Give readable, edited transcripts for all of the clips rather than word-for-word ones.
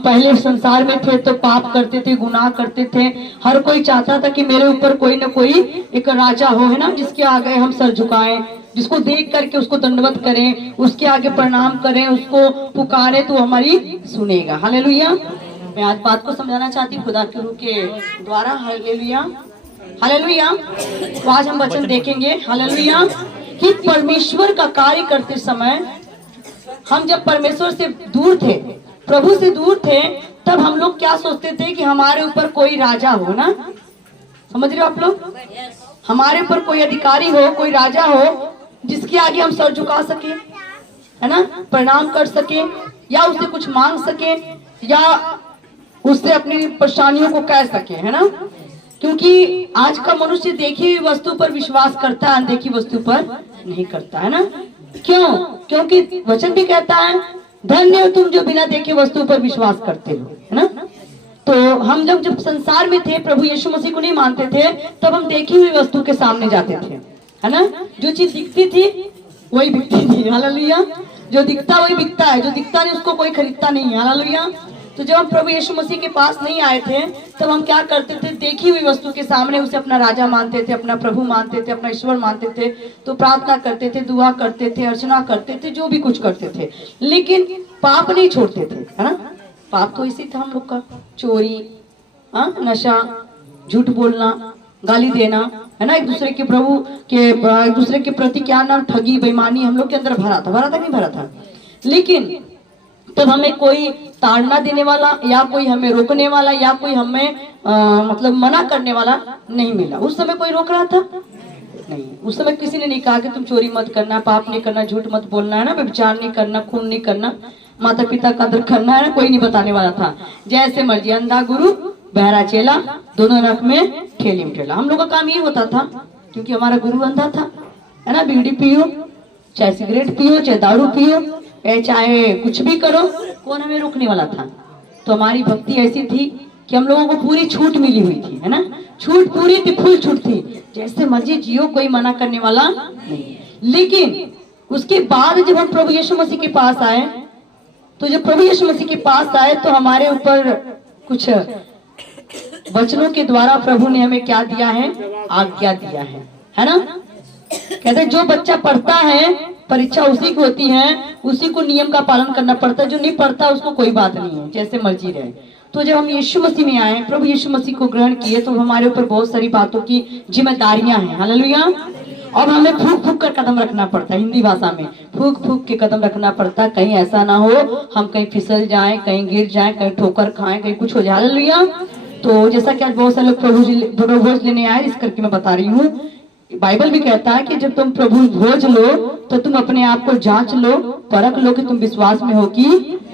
पहले संसार में थे तो पाप करते थे, गुनाह करते थे। हर कोई चाहता था कि मेरे ऊपर कोई ना कोई एक राजा हो, है ना, जिसके आगे हम सर झुकाएं, जिसको देख करके उसको दंडवत करें, उसके आगे प्रणाम करें, उसको पुकारे तो हमारी सुनेगा। हालेलुया। मैं आज बात को समझाना चाहती हूँ खुदा के रूह के द्वारा। Hallelujah, hallelujah. तो आज हम वचन देखेंगे, हालेलुया, कि परमेश्वर का कार्य करते समय हम जब परमेश्वर से दूर थे, प्रभु से दूर थे, तब हम लोग क्या सोचते थे कि हमारे ऊपर कोई राजा हो ना। समझ रहे हो आप लोग? हमारे ऊपर कोई अधिकारी हो, कोई राजा हो, जिसके आगे हम सर झुका सके, है ना, प्रणाम कर सके, या उससे कुछ मांग सके, या उससे अपनी परेशानियों को कह सके, है ना। क्योंकि आज का मनुष्य देखी हुई वस्तु पर विश्वास करता है, अनदेखी वस्तु पर नहीं करता, है ना। क्यों? क्योंकि वचन भी कहता है, धन्य हो तुम जो बिना देखे वस्तु पर विश्वास करते हो, है ना। तो हम लोग जब संसार में थे, प्रभु यीशु मसीह को नहीं मानते थे, तब हम देखी हुई वस्तु के सामने जाते थे, है ना। जो चीज दिखती थी वही बिकती थी। हालेलुया। जो दिखता वही बिकता है, जो दिखता नहीं उसको कोई खरीदता नहीं है। हालेलुया। तो जब हम प्रभु यीशु मसीह के पास नहीं आए थे, तब हम क्या करते थे? देखी हुई वस्तु के सामने उसे अपना राजा मानते थे, अपना प्रभु मानते थे, अपना ईश्वर मानते थे। तो प्रार्थना करते थे, दुआ करते थे, अर्चना करते थे, जो भी कुछ करते थे, लेकिन पाप नहीं छोड़ते थे, है ना। पाप तो इसी था हम लोग का, चोरी, नशा, झूठ बोलना, गाली देना, है ना, एक दूसरे के प्रभु के, एक दूसरे के प्रति क्या नाम, ठगी, बेईमानी हम लोग के अंदर भरा था नहीं भरा था। लेकिन तब हमें कोई ताड़ना देने वाला, या कोई हमें रोकने वाला, या कोई हमें मतलब मना करने वाला नहीं मिला। उस समय कोई रोक रहा था नहीं। उस समय किसी ने नहीं कहा कि तुम चोरी मत करना, पाप नहीं करना, झूठ मत बोलना, है ना, व्यभिचार नहीं करना, खून नहीं करना, माता पिता का आदर करना, है ना। कोई नहीं बताने वाला था। जैसे मर्जी, अंधा गुरु बहरा चेला, दोनों नरक में ठेली में ठेला। हम लोग का काम ये होता था, क्योंकि हमारा गुरु अंधा था, है ना। बीड़ी पियो, चाहे सिगरेट पियो, चाहे दारू पियो, चाहे कुछ भी करो, कौन हमें रोकने वाला था। तो हमारी भक्ति ऐसी थी कि हम लोगों को पूरी छूट मिली हुई थी, है ना। छूट पूरी थी, फुल छूट थी, जैसे मर्जी जियो, कोई मना करने वाला नहीं। लेकिन उसके बाद जब हम प्रभु यीशु मसीह के पास आए, तो जब प्रभु यीशु मसीह के पास आए तो हमारे ऊपर कुछ वचनों के द्वारा प्रभु ने हमें क्या दिया है? आज्ञा दिया है ना। कहते जो बच्चा पढ़ता है, परीक्षा उसी की होती है, उसी को नियम का पालन करना पड़ता है। जो नहीं पढ़ता उसको कोई बात नहीं है, जैसे मर्जी रहे। तो जब हम यीशु मसीह में आए, प्रभु यीशु मसीह को ग्रहण किए, तो हमारे ऊपर बहुत सारी बातों की जिम्मेदारियां हैं। हालेलुया। और हमें फूक फूक कर कदम रखना पड़ता है, हिंदी भाषा में फूक फूक के कदम रखना पड़ता है। कहीं ऐसा ना हो हम कहीं फिसल जाएं, कहीं गिर जाएं, कहीं ठोकर खाएं, कहीं कुछ हो जाए। हालेलुया। तो जैसा कि आज बहुत सारे लोग प्रभु भोज लेने आए, इस करके मैं बता रही हूँ। बाइबल भी कहता है कि जब तुम प्रभु भोज लो तो तुम अपने आप को जांच लो, परख लो कि तुम विश्वास में हो कि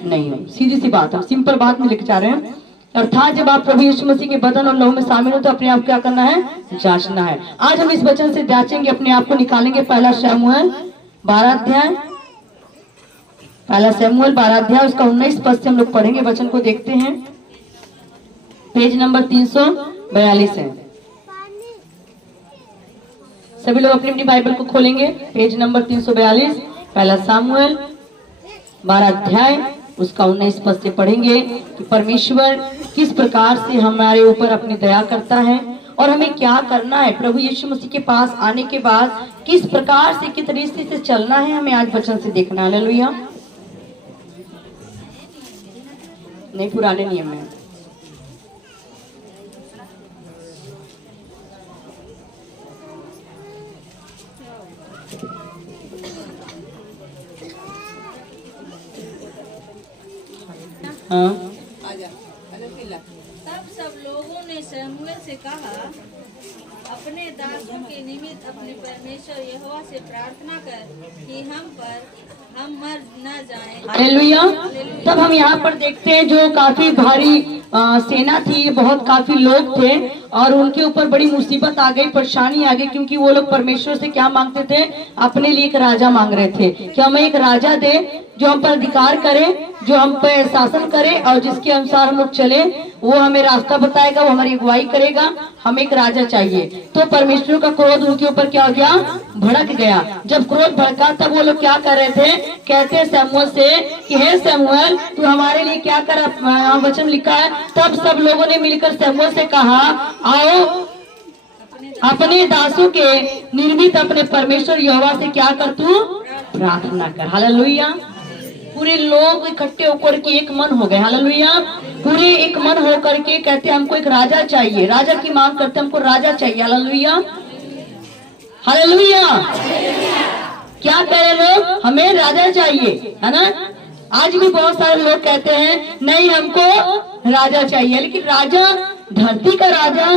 नहीं हो। सीधी सी बात है, सिंपल बात में लिख जा रहे हैं। अर्थात जब आप प्रभु यीशु मसीह के बदन और लहू में शामिल हो तो अपने आप क्या करना है? जांचना है। आज हम इस वचन से जांचेंगे, अपने आप को निकालेंगे। पहला शमूएल 12 अध्याय, पहला शमूएल 12 अध्याय, उसका 19 पद से हम लोग पढ़ेंगे। वचन को देखते हैं। पेज नंबर 342 है। सभी लोग अपनी अपनी बाइबल को खोलेंगे। पेज नंबर 342, पहला शमूएल 12 अध्याय, उसका 19 पद से पढ़ेंगे कि परमेश्वर किस प्रकार से हमारे ऊपर अपनी दया करता है और हमें क्या करना है। प्रभु यीशु मसीह के पास आने के बाद किस प्रकार से, किस तरीके से चलना है, हमें आज वचन से देखना। हालेलुया। नहीं, पुराने नियम है। हाँ। तब सब लोगों ने शमूएल से कहा, अपने दासों के निमित्त अपने परमेश्वर यहोवा से प्रार्थना कर कि हम मर न जाएं। हालेलुया। तब हम यहाँ पर देखते हैं जो काफी भारी सेना थी, बहुत काफी लोग थे और उनके ऊपर बड़ी मुसीबत आ गई, परेशानी आ गई, क्योंकि वो लोग परमेश्वर से क्या मांगते थे? अपने लिए एक राजा मांग रहे थे कि हमें एक राजा दे, जो हम पर अधिकार करे, जो हम पर शासन करे और जिसके अनुसार हम लोग चले, वो हमें रास्ता बताएगा, वो हमारी अगुवाई करेगा। हमें एक राजा चाहिए। तो परमेश्वर का क्रोध उनके ऊपर क्या हो गया, भड़क गया। जब क्रोध भड़का तब वो लोग क्या कर रहे थे, कहते हैं शमूएल से कि हे शमूएल तू हमारे लिए क्या कर, वचन लिखा है। तब सब लोगों ने मिलकर शमूएल से कहा, आओ अपने दासों के निर्मित अपने परमेश्वर यहोवा से क्या कर, तू प्रार्थना कर। हालेलुया। पूरे लोग इकट्ठे होकर के एक मन हो गए। हालेलुया। पूरे एक मन होकर के कहते हमको एक राजा चाहिए, राजा की मांग करते हमको राजा चाहिए। Hallelujah, hallelujah. क्या कह रहे लोग, हमें राजा चाहिए, है ना। आज भी बहुत सारे लोग कहते हैं नहीं हमको राजा चाहिए, लेकिन राजा, धरती का राजा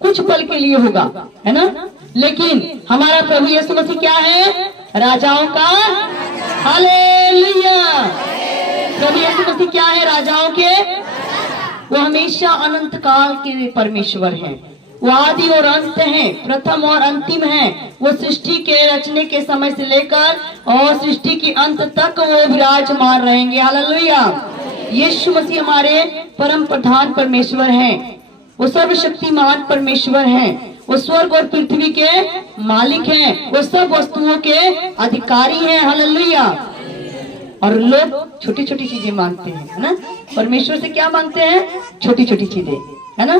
कुछ पल के लिए होगा, है ना। लेकिन हमारा प्रभु यीशु मसीह क्या है, राजाओं का। हालेलुया। प्रभु यीशु मसीह क्या है, राजाओं के। वो हमेशा अनंत काल के परमेश्वर हैं। वो आदि और अंत हैं, प्रथम और अंतिम हैं। वो सृष्टि के रचने के समय से लेकर और सृष्टि के अंत तक वो विराजमान रहेंगे। हालेलुया। यीशु मसीह हमारे परम प्रधान परमेश्वर हैं। वो सर्वशक्तिमान परमेश्वर हैं। वो स्वर्ग और पृथ्वी के मालिक हैं। वो सब वस्तुओं के अधिकारी हैं। हालेलुया। और लोग छोटी छोटी चीजें मांगते हैं, है ना। परमेश्वर से क्या मांगते हैं, छोटी छोटी चीजें, है ना।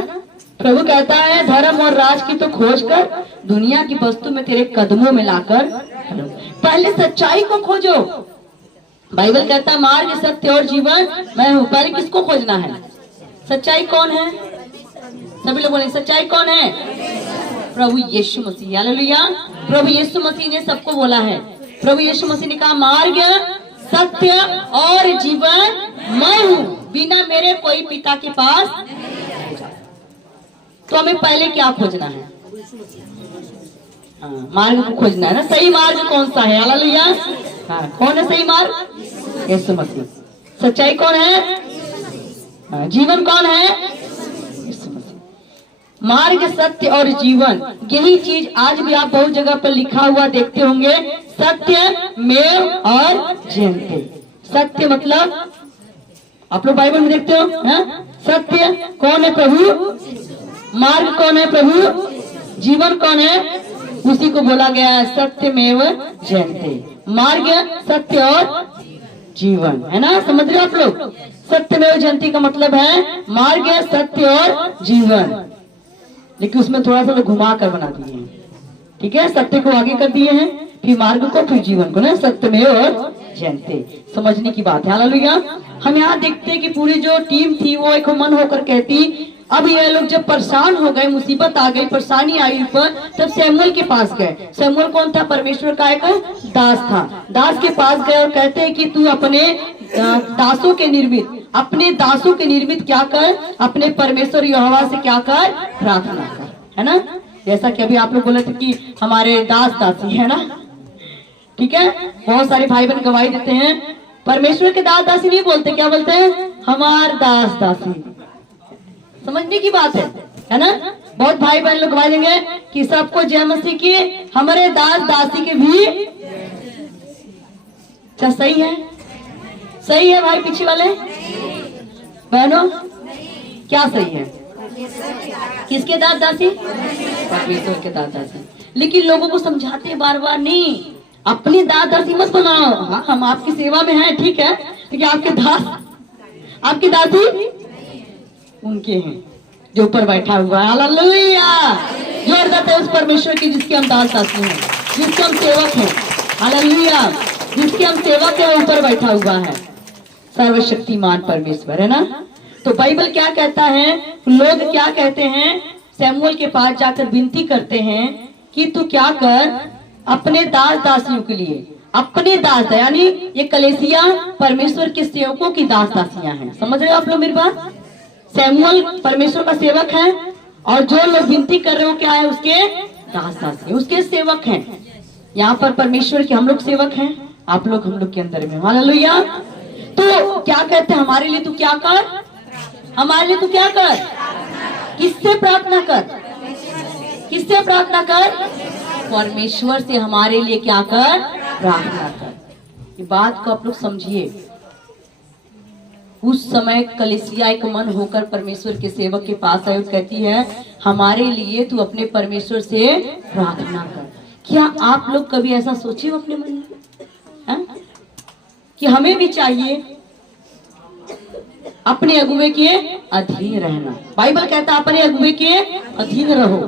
प्रभु कहता है धर्म और राज की तो खोज कर, दुनिया की वस्तु में तेरे कदमों में लाकर पहले सच्चाई को खोजो। बाइबल कहता है मार्ग, सत्य और जीवन मैं हूँ। पहले किसको खोजना है, सच्चाई कौन है। सभी लोगों ने, सच्चाई कौन है, प्रभु यीशु मसीह। हालेलुया। प्रभु यीशु मसीह ने सबको बोला है। प्रभु यीशु मसीह ने कहा मार्ग, सत्य और जीवन मैं हूँ, बिना मेरे कोई पिता के पास। तो हमें पहले क्या खोजना है, मार्ग को खोजना है ना। सही मार्ग कौन सा है, हालेलुया। कौन है सही मार्ग, यीशु मसीह। सच्चाई कौन है, जीवन कौन है, मार्ग, सत्य और जीवन। यही चीज आज भी आप बहुत जगह पर लिखा हुआ देखते होंगे, सत्य मेव और जयते। सत्य मतलब आप लोग बाइबल में देखते हो, है? सत्य कौन है, प्रभु। मार्ग कौन है, प्रभु। जीवन कौन है, उसी को बोला गया है सत्यमेव जयते। मार्ग, सत्य और जीवन, है ना। समझ रहे हो आप लोग। सत्यमेव जयते का मतलब है मार्ग, सत्य और जीवन। लेकिन उसमें थोड़ा सा घुमा कर बना दिए हैं, ठीक है। सत्य को आगे कर दिए हैं, फिर मार्ग को, फिर जीवन को ना, सत्यमेव और जयते। समझने की बात है। हालेलुया। हम यहाँ देखते हैं कि पूरी जो टीम थी वो एक मन होकर कहती। अब ये लोग जब परेशान हो गए, मुसीबत आ गई, परेशानी आई ऊपर, तब शमूएल के पास गए। शमूएल कौन था, परमेश्वर का एक दास था। दास के पास गए और कहते हैं कि तू अपने दासों के निर्मित, अपने दासों के निर्मित क्या कर, अपने परमेश्वर यहोवा से क्या कर, प्रार्थना कर, है ना। जैसा कि अभी आप लोग बोले थे कि हमारे दास दासी, है ना, ठीक है। बहुत सारे भाई बहन गवाही देते हैं, परमेश्वर के दास दासी नहीं बोलते, क्या बोलते हैं, हमार दास दासी। समझने की बात है ना। बहुत भाई बहन लोग गवाही देंगे कि सबको जय मसीह की, हमारे दास दासी के भी। क्या सही है, सही है भाई पीछे वाले बहनों, क्या सही है, किसके दास दासी, परमेश्वर के दास दासी। लेकिन लोगों को समझाते हैं बार बार, नहीं अपने दास दासी मत बनाओ। हाँ हम आपकी सेवा में हैं, ठीक है, लेकिन आपके दास, आपकी दासी उनके हैं जो ऊपर बैठा हुआ है। हालेलुया। जोर देते हैं उस परमेश्वर की जिसके हम दास दासी हैं, जिसके हम सेवक हैं। हालेलुया। जिसके हम सेवक हैं ऊपर बैठा हुआ है, सर्वशक्तिमान परमेश्वर, है ना। तो बाइबल क्या कहता है, लोग क्या कहते हैं, शमूएल के पास जाकर विनती करते हैं कि तू क्या कर, अपने दास दासियों के लिए, अपने दास, यानी ये कलीसिया परमेश्वर के सेवकों की दास दासियां हैं। समझ रहे हो आप लोग मेरी बात। शमूएल परमेश्वर का सेवक है और जो लोग विनती कर रहे हो क्या है, उसके दास दासी, उसके सेवक हैं। यहाँ पर परमेश्वर के हम लोग सेवक हैं, आप लोग हम लोग के अंदर में। हालेलुया। तो क्या कहते हैं, हमारे लिए तू क्या कर, हमारे लिए तू क्या कर, किससे प्रार्थना कर, किससे प्रार्थना कर, परमेश्वर से हमारे लिए क्या कर, प्रार्थना कर। ये बात को आप लोग समझिए। उस समय कलीसिया एक मन होकर परमेश्वर के सेवक के पास आई और कहती है, हमारे लिए तू अपने परमेश्वर से प्रार्थना कर। क्या आप लोग कभी ऐसा सोचे हो अपने मन में कि हमें भी चाहिए अपने अगुवे के अधीन रहना? बाइबल कहता है अपने अगुवे के अधीन रहो,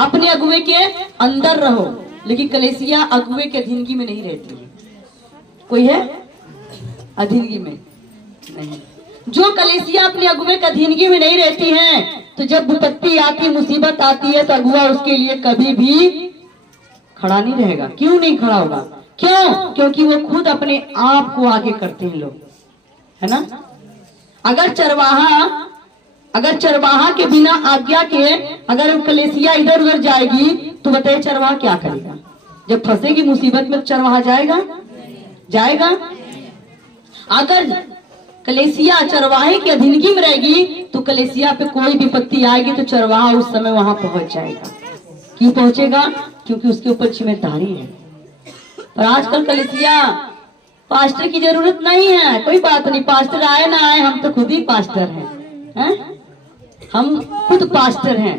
अपने अगुवे के अंदर रहो। लेकिन कलीसिया अगुवे के अधीनगी में नहीं रहती है। कोई है अधीनगी में? नहीं। जो कलीसिया अपने अगुवे के अधीनगी में नहीं रहती है, तो जब विपत्ति आती, मुसीबत आती है, तो अगुआ उसके लिए कभी भी खड़ा नहीं रहेगा। क्यों नहीं खड़ा होगा? क्यों? क्योंकि वो खुद अपने आप को आगे करते हैं लोग, है ना। अगर चरवाहा के बिना आज्ञा के अगर कलीसिया इधर उधर जाएगी, तो बताइए चरवाहा क्या करेगा? जब फंसेगी मुसीबत में, चरवाहा जाएगा? अगर कलीसिया चरवाहे की अधीनगी में रहेगी, तो कलीसिया पे कोई विपत्ति आएगी तो चरवाहा उस समय वहां पहुंच जाएगा। क्यों पहुंचेगा? क्योंकि उसके ऊपर जिम्मेदारी है। पर आजकल कलीसिया पास्टर की जरूरत नहीं है, कोई बात नहीं, पास्टर आए ना आए, हम तो खुद ही पास्टर हैं, हम खुद पास्टर हैं,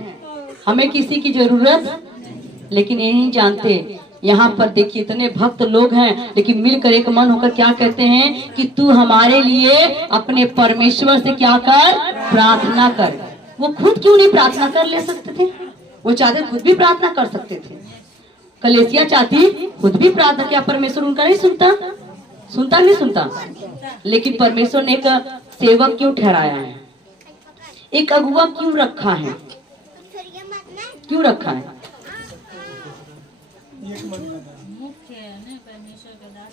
हमें किसी की जरूरत। लेकिन ये नहीं जानते, यहाँ पर देखिए इतने भक्त लोग हैं, लेकिन मिलकर एक मन होकर क्या कहते हैं कि तू हमारे लिए अपने परमेश्वर से क्या कर? प्रार्थना कर। वो खुद क्यों नहीं प्रार्थना कर ले सकते थे? वो चाहते खुद भी प्रार्थना कर सकते थे। कलीसिया चाहती खुद भी प्रार्थना, क्या परमेश्वर उनका नहीं सुनता? लेकिन परमेश्वर ने एक सेवक क्यों ठहराया है, एक अगुआ क्यों रखा है?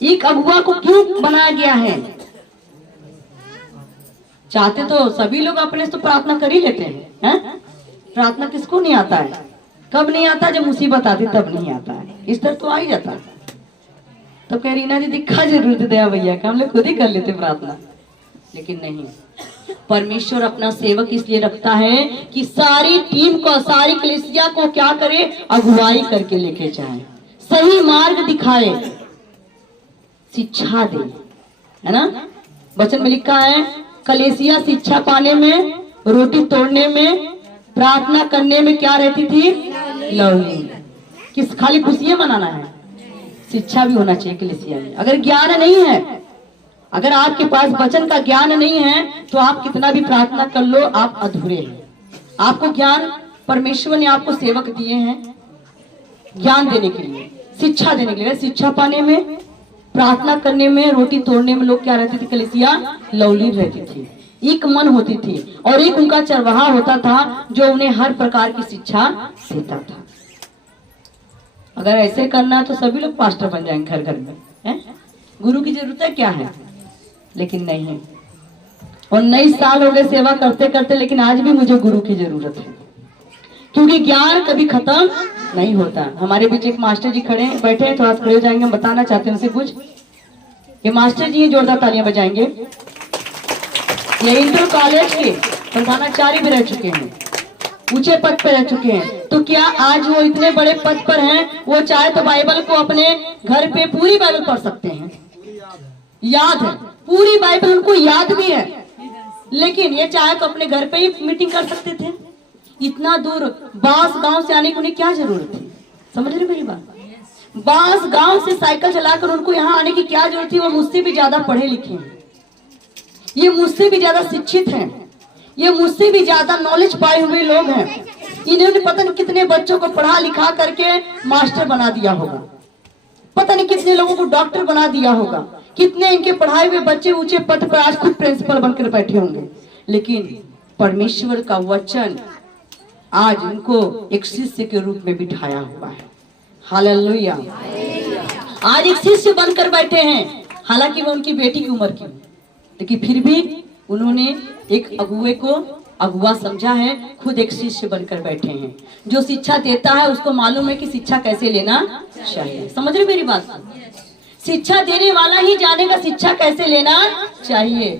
एक अगुआ को क्यों बनाया गया है? चाहते तो सभी लोग अपने से तो प्रार्थना कर ही लेते हैं, प्रार्थना किसको नहीं आता है? कब नहीं आता? जब मुसीबत आती तब नहीं आता है। इस तरह तो आ ही जाता है। तो कह रीना जी दिखा जरूरत दया भैया कि हम लोग खुद ही कर लेते प्रार्थना। लेकिन नहीं, परमेश्वर अपना सेवक इसलिए रखता है कि सारी टीम को, सारी कलीसिया को क्या करे? अगुवाई करके लेके जाए, सही मार्ग दिखाए, शिक्षा दे, है ना। वचन में लिखा है कलीसिया शिक्षा पाने में, रोटी तोड़ने में, प्रार्थना करने में क्या रहती थी? लवली। किस खाली खुशियां मनाना है? शिक्षा भी होना चाहिए कलीसिया में। अगर ज्ञान नहीं है, अगर आपके पास वचन का ज्ञान नहीं है, तो आप कितना भी प्रार्थना कर लो, आप अधूरे हैं। आपको ज्ञान, परमेश्वर ने आपको सेवक दिए हैं ज्ञान देने के लिए, शिक्षा देने के लिए। शिक्षा पाने में, प्रार्थना करने में, रोटी तोड़ने में लोग क्या रहती थी? कलीसिया लवलीन रहती थी, एक मन होती थी, और एक उनका चरवाहा होता था जो उन्हें हर प्रकार की शिक्षा देता था। अगर ऐसे करना है तो सभी लोग पास्टर बन जाएंगे घर घर में, है? गुरु की जरूरत है क्या है? लेकिन नहीं है। और 19 साल हो गए सेवा करते करते, लेकिन आज भी मुझे गुरु की जरूरत है, क्योंकि ज्ञान कभी खत्म नहीं होता। हमारे बीच एक मास्टर जी बैठे हैं, थोड़ा खड़े हो जाएंगे, हम बताना चाहते हैं उनसे कुछ। ये मास्टर जी जोरदार तालियां बजाएंगे। ये इंटर कॉलेज के प्रधानाचार्य भी रह चुके हैं, ऊंचे पद पर रह चुके हैं। तो क्या आज वो इतने बड़े पद पर हैं, वो चाहे तो बाइबल को अपने घर पे पूरी बाइबल पढ़ सकते हैं, याद है, पूरी बाइबल उनको याद भी है। लेकिन ये चाहे तो अपने घर पे ही मीटिंग कर सकते थे। इतना दूर बांस गांव से आने की उन्हें क्या जरूरत थी? समझ रहे मेरी बात? बांस गांव से साइकिल चलाकर उनको यहाँ आने की क्या जरूरत थी? वो मुझसे भी ज्यादा पढ़े लिखे हैं, ये मुझसे भी ज्यादा शिक्षित हैं, ये मुझसे भी ज्यादा नॉलेज पाए हुए लोग हैं। इन्होंने पता नहीं कितने बच्चों को पढ़ा लिखा करके मास्टर बना दिया होगा, पता नहीं कितने लोगों को डॉक्टर बना दिया होगा, कितने इनके पढ़ाए हुए बच्चे ऊंचे पद पर आज खुद प्रिंसिपल बनकर बैठे होंगे। लेकिन परमेश्वर का वचन आज उनको एक शिष्य के रूप में बिठाया हुआ है। हालेलुया। आज एक शिष्य बनकर बैठे हैं, हालांकि वो उनकी बेटी की उम्र की, लेकिन फिर भी उन्होंने एक अगुए को अगुआ समझा है, खुद एक शिष्य बनकर बैठे हैं। जो शिक्षा देता है उसको मालूम है कि शिक्षा कैसे लेना चाहिए। समझ रहे मेरी बात? शिक्षा देने वाला ही जानेगा शिक्षा कैसे लेना चाहिए,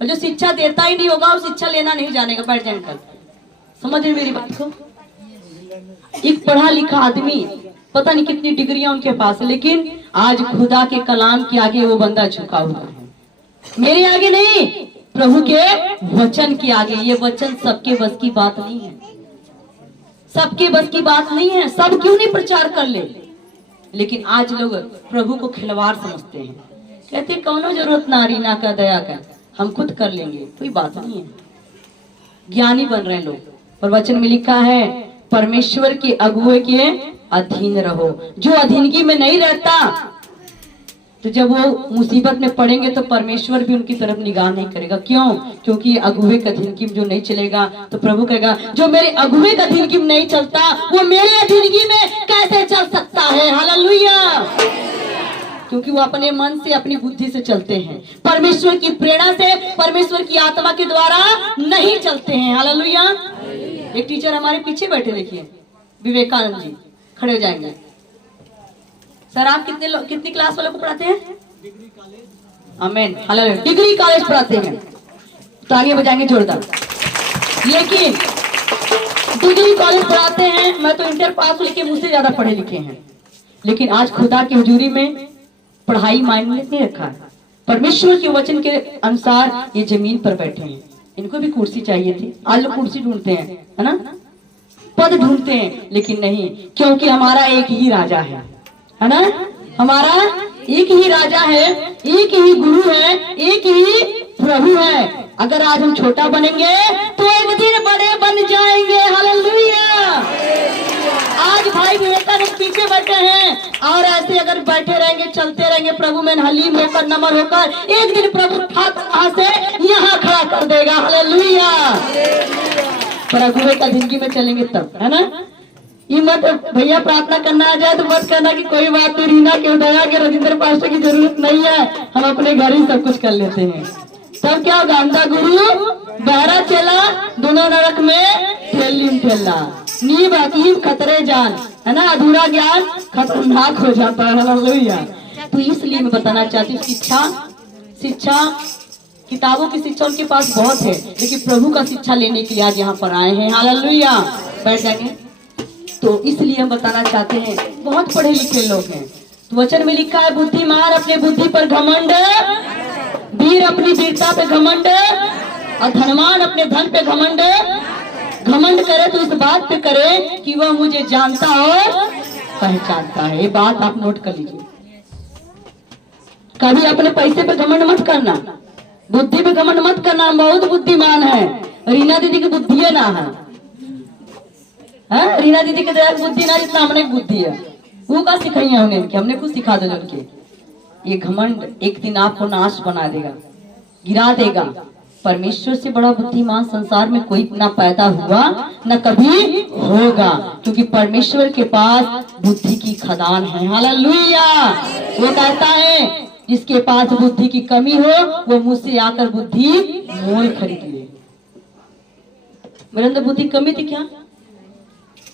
और जो शिक्षा देता ही नहीं होगा वो शिक्षा लेना नहीं जानेगा। बैठ जाएंगे। समझ रहे मेरी बात को? एक पढ़ा लिखा आदमी, पता नहीं कितनी डिग्रियां उनके पास है, लेकिन आज खुदा के कलाम के आगे वो बंदा झुका हुआ है, मेरे आगे नहीं, प्रभु के वचन के आगे। ये वचन सबके बस की बात नहीं है, सबके बस की बात नहीं है। सब क्यों नहीं प्रचार कर ले, लेकिन आज लोग प्रभु को खिलवाड़ समझते हैं, कहते कौनो जरूरत ना रीना का, दया का, हम खुद कर लेंगे, कोई बात नहीं है। ज्ञानी बन रहे हैं लोग, पर वचन में लिखा है परमेश्वर के अगुए के अधीन रहो। जो अधीनगी में नहीं रहता, तो जब वो मुसीबत में पड़ेंगे तो परमेश्वर भी उनकी तरफ निगाह नहीं करेगा। क्यों? क्योंकि अगुए के अधीनगी में जो नहीं चलेगा, तो प्रभु कहेगा जो मेरे अगुए के अधीनगी में नहीं चलता, वो मेरे अधीनगी में कैसे चल सकता है। हालेलुया। क्योंकि वो अपने मन से, अपनी बुद्धि से चलते हैं, परमेश्वर की प्रेरणा से, परमेश्वर की आत्मा के द्वारा नहीं चलते हैं। हालेलुया। एक टीचर हमारे पीछे बैठे, देखिए विवेकानंद जी, खड़े हो जाएंगे। सर आप कितनी क्लास वालों को पढ़ाते हैं? आमीन, हालेलुया। डिग्री कॉलेज पढ़ाते हैं, तालियां बजाएंगे जोरदार। लेकिन डिग्री कॉलेज पढ़ाते हैं, मैं तो इंटर पास हुई के मुझसे ज्यादा पढ़े लिखे हैं, लेकिन आज खुदा की हुजूरी में पढ़ाई मायने नहीं रखा है। परमेश्वर के वचन के अनुसार ये जमीन पर बैठे हैं। इनको भी कुर्सी चाहिए थी, आज लोग कुर्सी ढूंढते हैं, है ना, पद ढूंढते हैं, लेकिन नहीं, क्योंकि हमारा एक ही राजा है ना, हमारा एक ही राजा है, एक ही गुरु है, एक ही प्रभु है। अगर आज हम छोटा बनेंगे तो एक दिन बड़े बन जाएंगे। हालेलुया। आज भाई विवेकानंद पीछे बैठे हैं, और ऐसे अगर बैठे रहेंगे, चलते रहेंगे प्रभु में हलीम होकर, नम्र होकर, एक दिन प्रभु वहां से यहाँ खड़ा कर देगा। हालेलुया। पर अगुवे का जिंदगी में चलेंगे तब, है ना। ये मत भैया प्रार्थना करना आ जाए तो मत करना कि कोई बात नहीं, रीना के दया के राजेंद्र पास्टर की जरूरत नहीं है, हम अपने घर ही सब कुछ कर लेते हैं। तब क्या होगा? अंधा गुरु बहरा चला, दोनों नरक में ठेलीम ठेला, नीम हकीम खतरे जान, है ना, अधूरा ज्ञान खतरनाक हो जाता है। हालेलुया। तो इसलिए मैं बताना चाहती हूँ, शिक्षा किताबों की शिक्षा उनके पास बहुत है, लेकिन प्रभु का शिक्षा लेने के लिए आज यहाँ पर आए हैं। हालेलुया। बैठ जाएंगे। तो इसलिए हम बताना चाहते हैं, बहुत पढ़े लिखे लोग हैं, तो वचन में लिखा है बुद्धिमान अपने बुद्धि पर घमंड, वीर अपनी वीरता पे घमंड, और धनवान अपने धन पे घमंड। घमंड करे तो इस बात पे करे कि वह मुझे जानता और पहचानता है। ये बात आप नोट कर लीजिए। कभी अपने पैसे पे घमंड मत करना, बुद्धि पे घमंड मत करना। बहुत बुद्धिमान है, रीना दीदी की बुद्धि है ना है, रीना दीदी के बुद्धि ना जितना हमने बुद्धि है, वो का सिखाई हमने खुद सिखा दे उनके। ये घमंड एक दिन आपको नाश बना देगा, गिरा देगा। परमेश्वर से बड़ा बुद्धिमान संसार में कोई ना पैदा हुआ न कभी होगा, क्योंकि परमेश्वर के पास बुद्धि की खदान है। हालेलुया। वो कहता है जिसके पास बुद्धि की कमी हो वो मुझसे आकर बुद्धि मोल खरीद ले। मेरे अंदर बुद्धि कमी थी क्या?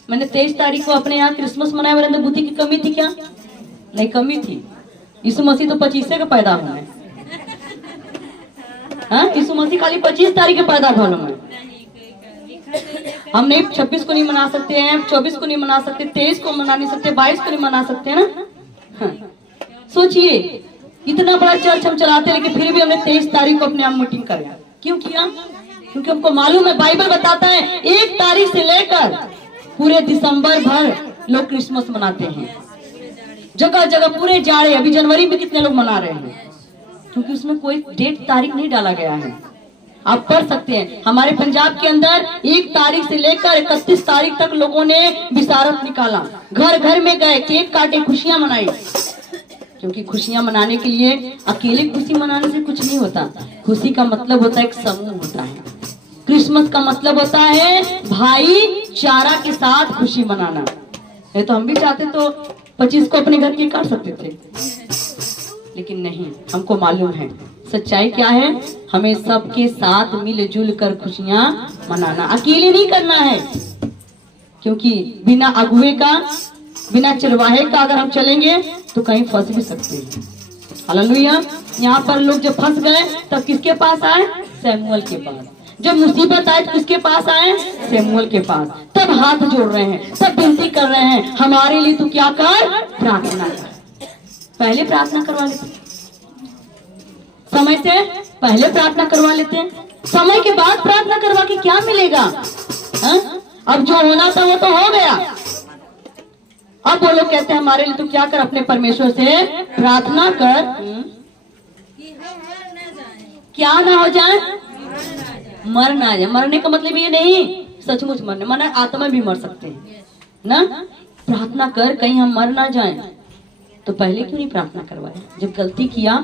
मैंने 23 तारीख को अपने यहाँ क्रिसमस मनाया, मेरे अंदर बुद्धि की कमी थी क्या? नहीं, कमी थी। यीशु मसीह तो 25 का पैदा हुआ है, यीशु मसीह खाली 25 तारीख के पैदा हुआ है। हम नहीं 26 को नहीं मना सकते हैं, 24 को नहीं मना सकते, 23 को मना नहीं सकते, 22 को नहीं मना सकते हैं ना। सोचिए, इतना बड़ा चर्च हम चलाते हैं, लेकिन फिर भी हमने 23 तारीख को अपने आप मीटिंग कराया। क्यों किया? क्योंकि हमको मालूम है, बाइबल बताता है 1 तारीख से लेकर पूरे दिसंबर भर लोग क्रिसमस मनाते हैं। जगह जगह पूरे जाड़े, अभी जनवरी में कितने लोग मना रहे हैं, क्योंकि उसमें कोई डेट तारीख नहीं डाला गया है। आप पढ़ सकते हैं, हमारे पंजाब के अंदर 1 तारीख से लेकर 31 तारीख तक लोगों ने बिसारत निकाला, घर घर में गए, केक काटे, खुशियां मनाई। क्योंकि खुशियां मनाने के लिए अकेले खुशी मनाने से कुछ नहीं होता। खुशी का मतलब होता है एक समूह होता है। क्रिसमस का मतलब होता है भाईचारा के साथ खुशी मनाना। नहीं तो हम भी चाहते तो 25 को अपने घर के काट सकते थे, लेकिन नहीं, हमको मालूम है सच्चाई क्या है। हमें सबके साथ मिलजुल कर खुशियां मनाना, अकेले नहीं करना है। क्योंकि बिना अगुवे का, बिना चरवाहे का अगर हम चलेंगे तो कहीं फंस भी सकते हैं। हालेलुया। यहाँ पर लोग जब फंस गए तब किसके पास आए? सैमुअल के पास। जब मुसीबत आए तो किसके पास आए? सैमुअल के पास। तब हाथ जोड़ रहे हैं, तब विनती कर रहे हैं, हमारे लिए तू क्या कर, प्रार्थना कर। पहले प्रार्थना करवा लेते, समय से पहले प्रार्थना करवा लेते हैं, समय के बाद प्रार्थना करवा के क्या मिलेगा? हा? अब जो होना था वो तो हो गया। अब वो लोग कहते हैं हमारे लिए तू क्या कर, अपने परमेश्वर से प्रार्थना कर कि हम मर न जाएं, क्या ना हो जाए, मर न जाएं। मर ना जाए। मरने का मतलब ये नहीं सचमुच मरने, माना आत्मा भी मर सकते हैं ना। प्रार्थना कर कहीं हम मर ना जाएं। तो पहले क्यों नहीं प्रार्थना करवाए? जब गलती किया,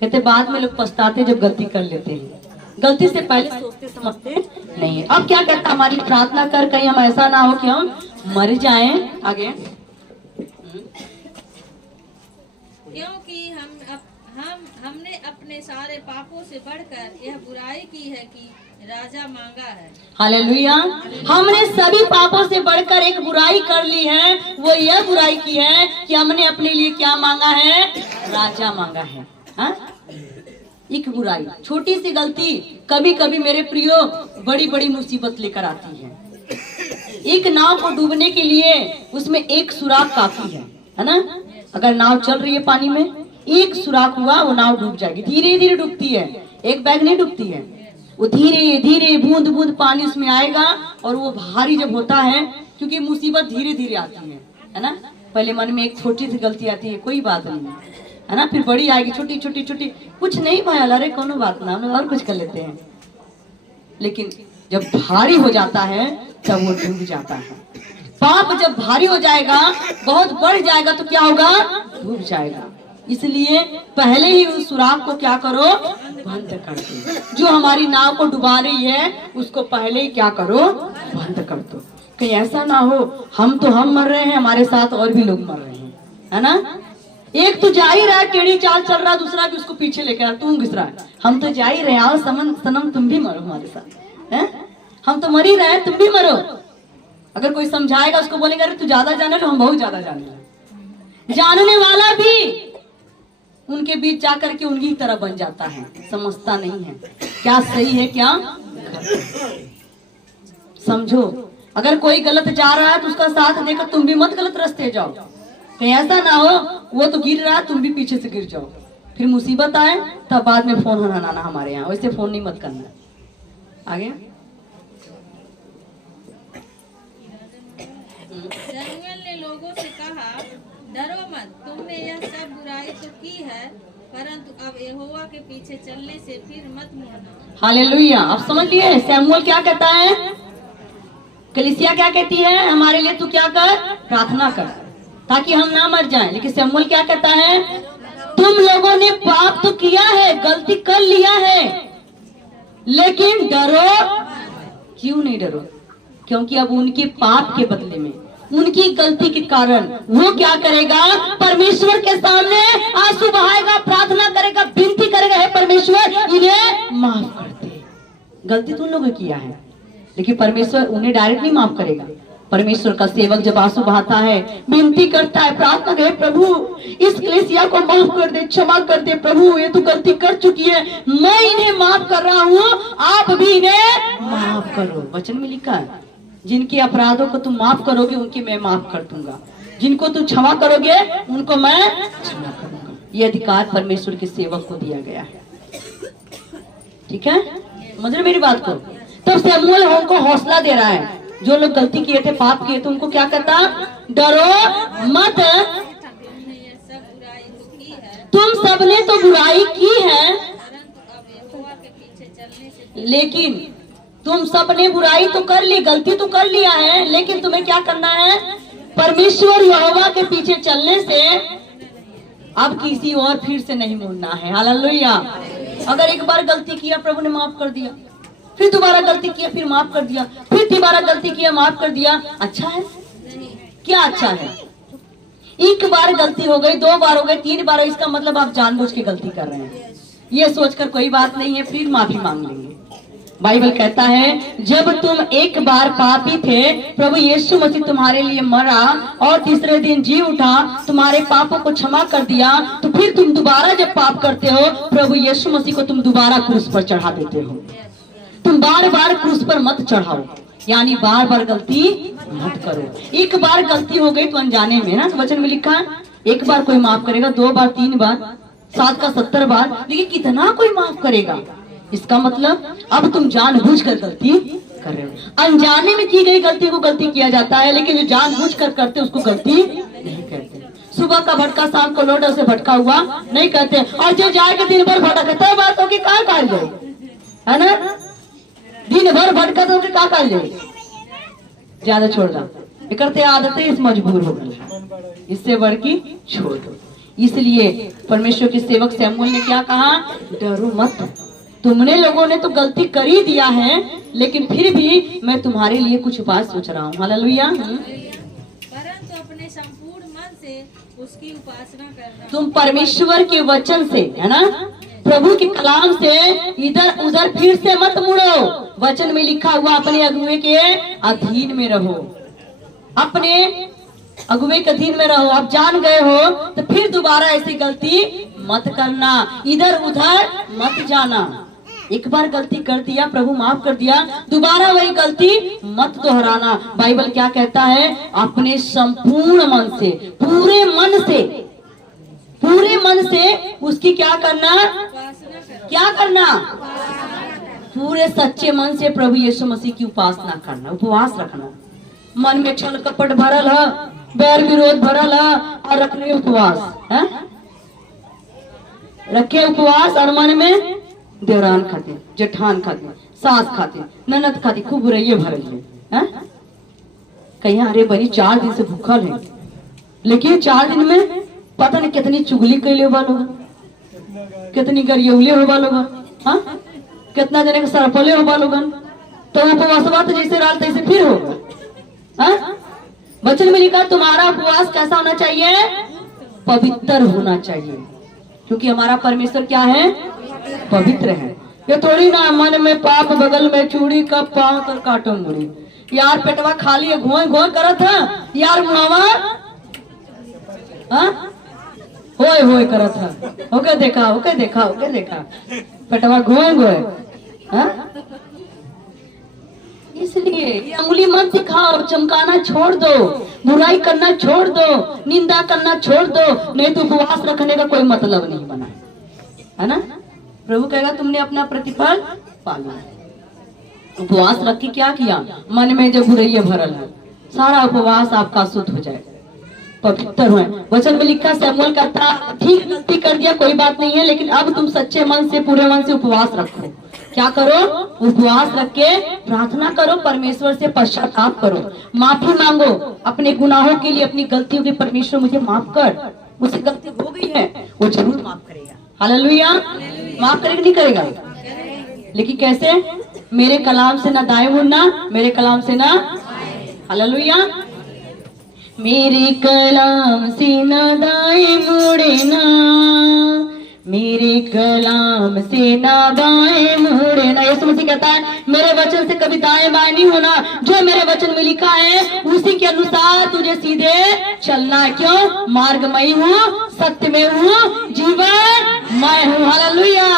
कहते बाद में लोग पछताते जब गलती कर लेते हैं, गलती से पहले सोचते समझते नहीं है। अब क्या कहता, हमारी प्रार्थना कर कहीं हम ऐसा ना हो कि हम मर जाएं। आगे, क्योंकि हमने अपने सारे पापों से बढ़कर यह बुराई की है कि राजा मांगा है। हालेलुया। हमने सभी पापों से बढ़कर एक बुराई कर ली है, वो यह बुराई की है कि हमने अपने लिए क्या मांगा है? राजा मांगा है। हाँ? एक बुराई, छोटी सी गलती कभी कभी मेरे प्रियो बड़ी बड़ी मुसीबत लेकर आती है। एक नाव को डूबने के लिए उसमें एक सुराख काफी है ना। अगर नाव चल रही है पानी में, एक सुराख हुआ वो नाव डूब जाएगी। धीरे धीरे डूबती है, एक बैग नहीं डूबती है, वो धीरे धीरे बूंद बूंद पानी उसमें आएगा। और वो भारी जब होता है, क्योंकि मुसीबत धीरे धीरे आती है ना। पहले मन में एक छोटी सी गलती आती है, कोई बात नहीं है ना, फिर बड़ी आएगी, छोटी छोटी छोटी, कुछ नहीं भाई, अरे कोनो बात ना, हम और कुछ कर लेते हैं। लेकिन जब भारी हो जाता है तब वो डूब जाता है। पाप जब भारी हो जाएगा, बहुत बढ़ जाएगा, तो क्या होगा? डूब जाएगा। इसलिए पहले ही उस सुराख को क्या करो? बंद कर दो। जो हमारी नाव को डुबा रही है उसको पहले ही क्या करो? बंद कर दो। कहीं ऐसा ना हो हम मर रहे हैं, हमारे साथ और भी लोग मर रहे हैं, है ना। एक तो जा ही रहा है, टेढ़ी चाल चल रहा है, दूसरा भी उसको पीछे लेकर आ, तू घिस रहा है। हम तो जा ही रहे, आओ सनम तुम भी मरो हमारे साथ, है? हम तो मर ही रहे हैं, तुम भी मरो। अगर कोई समझाएगा, उसको बोलेगा अरे तू ज्यादा जाने, तो हम बहुत ज्यादा जाने। जानने वाला भी उनके बीच जाकर के उनकी तरह बन जाता है, समझता नहीं है क्या सही है क्या गलत। समझो, अगर कोई गलत जा रहा है तो उसका साथ देकर तुम भी मत गलत रास्ते जाओ। कहीं ऐसा ना हो वो तो गिर रहा है, तुम भी पीछे से गिर जाओ, फिर मुसीबत आए तब बाद में फोन हनाना हमारे यहाँ। वैसे फोन नहीं मत करना। आगे, शमूएल ने लोगों से कहा, डरो मत, तुमने यह सब बुराई तो की है, परंतु अब यहोवा के पीछे चलने से फिर मत मुड़ना। हालेलुया। आप समझ लिए शमूएल क्या कहता है, कलीसिया क्या कहती है हमारे लिए? तू क्या कर? प्रार्थना कर ताकि हम ना मर जाएं। लेकिन शमूएल क्या कहता है? तुम लोगों ने पाप तो किया है, गलती कर लिया है, लेकिन डरो क्यों नहीं? डरो क्योंकि अब उनके पाप के बदले में, उनकी गलती के कारण वो क्या करेगा? परमेश्वर के सामने आंसू बहाएगा, प्रार्थना करेगा, विनती करेगा, हे परमेश्वर इन्हें माफ कर दे। गलती तुम लोगों ने किया है, लेकिन परमेश्वर उन्हें डायरेक्ट नहीं माफ करेगा। परमेश्वर का सेवक जब आंसू बहाता है, विनती करता है, प्रार्थना करे, प्रभु इस कलीसिया को माफ कर दे, क्षमा कर दे प्रभु, ये तो गलती कर चुकी है, मैं इन्हें माफ कर रहा हूँ, आप भी इन्हें माफ करो। वचन में लिखा है, जिनके अपराधों को तुम माफ करोगे उनकी मैं माफ कर दूंगा, जिनको तुम क्षमा करोगे उनको मैं क्षमा करूंगा। ये अधिकार परमेश्वर के सेवक को दिया गया है। ठीक है, समझ रहे मेरी बात को? तो शमूएल हमको हौसला दे रहा है, जो लोग गलती किए थे, पाप किए थे, उनको क्या कहता? डरो मत, तुमने यह सब बुराई तो की है, तुम सबने तो बुराई की है, परंतु अब यहोवा के पीछे चलने से लेकिन तुम सबने बुराई तो कर ली, गलती तो कर लिया है, लेकिन तुम्हें क्या करना है? परमेश्वर यहोवा के पीछे चलने से अब किसी और फिर से नहीं मुड़ना है। हालेलुया। अगर एक बार गलती किया, प्रभु ने माफ कर दिया, फिर दोबारा गलती किया, फिर माफ कर दिया, फिर दोबारा गलती किया, माफ कर दिया, अच्छा है? क्या अच्छा है? एक बार गलती हो गई, 2 बार हो गई, 3 बार, इसका मतलब आप जानबूझ के गलती कर रहे हैं, ये सोचकर कोई बात नहीं है, फिर माफी मांग लेंगे। बाइबल कहता है जब तुम एक बार पापी थे, प्रभु यीशु मसीह तुम्हारे लिए मरा और तीसरे दिन जी उठा, तुम्हारे पापों को क्षमा कर दिया, तो फिर तुम दोबारा जब पाप करते हो, प्रभु यीशु मसीह को तुम दोबारा क्रूस पर चढ़ा देते हो। तुम बार बार क्रूस पर मत चढ़ाओ, यानी बार बार गलती मत करो। एक बार गलती हो गई तो अनजाने में ना, वचन में लिखा है एक बार कोई माफ करेगा, 2 बार, 3 बार, 7 का 70 बार, लेकिन कितना कोई माफ करेगा? इसका मतलब अब तुम जानबूझकर गलती कर रहे हो। अनजाने में की गई गलती को गलती किया जाता है, लेकिन जो जानबूझकर करते उसको गलती नहीं कहते। सुबह का भटका शाम को लौटा उसे भटका हुआ नहीं कहते। और जो जाके दिन भर भटकता है बातों की क्या कर जाए, है ना? दिन भर भटका तो क्या कर जाए, ज्यादा छोड़ दो, करते आदतें इस मजबूर हो गई, इससे बढ़ की छोड़ दो। इसलिए परमेश्वर के सेवक शमूएल ने क्या कहा? डरो मत, तुमने लोगों ने तो गलती कर ही दिया है, लेकिन फिर भी मैं तुम्हारे लिए कुछ बात सोच रहा हूँ। हालेलुया। परंतु अपने संपूर्ण मन से उसकी उपासना करना। तुम परमेश्वर के वचन से, है ना, प्रभु के कलाम से इधर उधर फिर से मत मुड़ो। वचन में लिखा हुआ अपने अगुवे के अधीन में रहो, अपने अगुवे के अधीन में रहो। आप जान गए हो तो फिर दोबारा ऐसी गलती मत करना, इधर उधर मत जाना। एक बार गलती कर दिया, प्रभु माफ कर दिया, दोबारा वही गलती मत दोहराना। बाइबल क्या कहता है? अपने संपूर्ण मन से, पूरे मन से, पूरे मन से उसकी क्या करना? क्या करना? पूरे सच्चे मन से प्रभु यीशु मसीह की उपासना करना, उपवास रखना। मन में छल कपट भरल है, बैर विरोध भरल है, और रखने उपवास है, रखे उपवास, और मन में देवरान खाते, जेठान खाते, सास खाते, ननद खाते, खूब बुराइये भरल है। कहीं अरे बनी 4 दिन से भूखल है, लेकिन 4 दिन में पता नहीं कितनी चुगली कैले हुआ लोग, कितनी गरियौले हुआ लोग, हाँ, कितना जने के सरपले हुआ लोगन। तो उपवास तो जैसे राल तैसे फिर होगा। वचन में लिखा तुम्हारा उपवास कैसा होना चाहिए? पवित्र होना चाहिए, क्योंकि हमारा परमेश्वर क्या है? पवित्र है। ये थोड़ी ना मन में पाप, बगल में चूड़ी, कब पाँव तर काटो मुड़ी, यार पेटवा खाली है, घोय घोय करत है यार, मुआवा होय होय करत है, ओके देखा, ओके देखा, ओके देखा, पेटवा घोय घोय। इसलिए ये अंगुली मत दिखाओ, चमकाना छोड़ दो, बुराई करना छोड़ दो, निंदा करना छोड़ दो, नहीं तो उपवास रखने का कोई मतलब नहीं बना, है ना? प्रभु कहेगा तुमने अपना प्रतिफल पालो। उपवास रख के क्या किया? मन में जो बुराई भरल है, सारा उपवास आपका शुद्ध हो जाए, पवित्र हुए। वचन में लिखा शमूएल कहता, ठीक गलती कर दिया कोई बात नहीं है, लेकिन अब तुम सच्चे मन से, पूरे मन से उपवास रखो। क्या करो? उपवास रख के प्रार्थना करो, परमेश्वर से पश्चाताप करो, माफी मांगो अपने गुनाहों के लिए, अपनी गलतियों के। परमेश्वर मुझे माफ कर, मुझसे गलती हो गई है, वो जरूर माफ करेगा। हालेलुया। माफ करेगा नहीं करेगा? लेकिन कैसे? मेरे कलाम से ना दाएं मुड़ना, मेरे कलाम से ना, हालेलुया, मेरे कलाम से ना दाएं मुड़ना, मेरे कलाम से ना बाएं मुड़ना। यीशु मसीह कहता है मेरे वचन से कभी दाएं बाएं नहीं होना, जो मेरे वचन में लिखा है उसी के अनुसार तुझे सीधे चलना है। क्यों? मार्ग मैं हूँ, सत्य में हूँ, जीवन मैं हूँ। हालेलुया।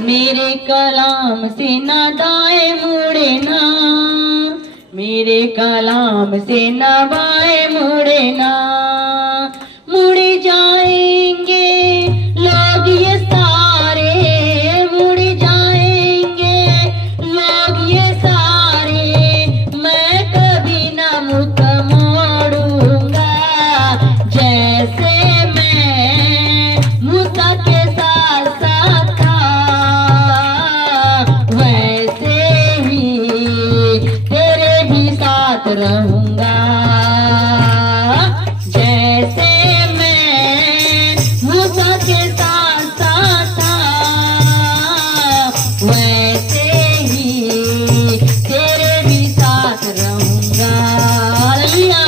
मेरे कलाम से ना दाएं मुड़ना, मेरे कलाम से ना बाएं मुड़ना, मुड़ जाएंगे लोग ये सारे, मुड़ जाएंगे लोग ये सारे, मैं कभी ना मुख मोड़ूंगा। जैसे मैं मूसा के साथ साथ था, वैसे ही तेरे भी साथ रहूंगा। जैसे मैं मूसा के साथ साथ था, वैसे ही तेरे भी साथ रहूंगा। हालेलुया।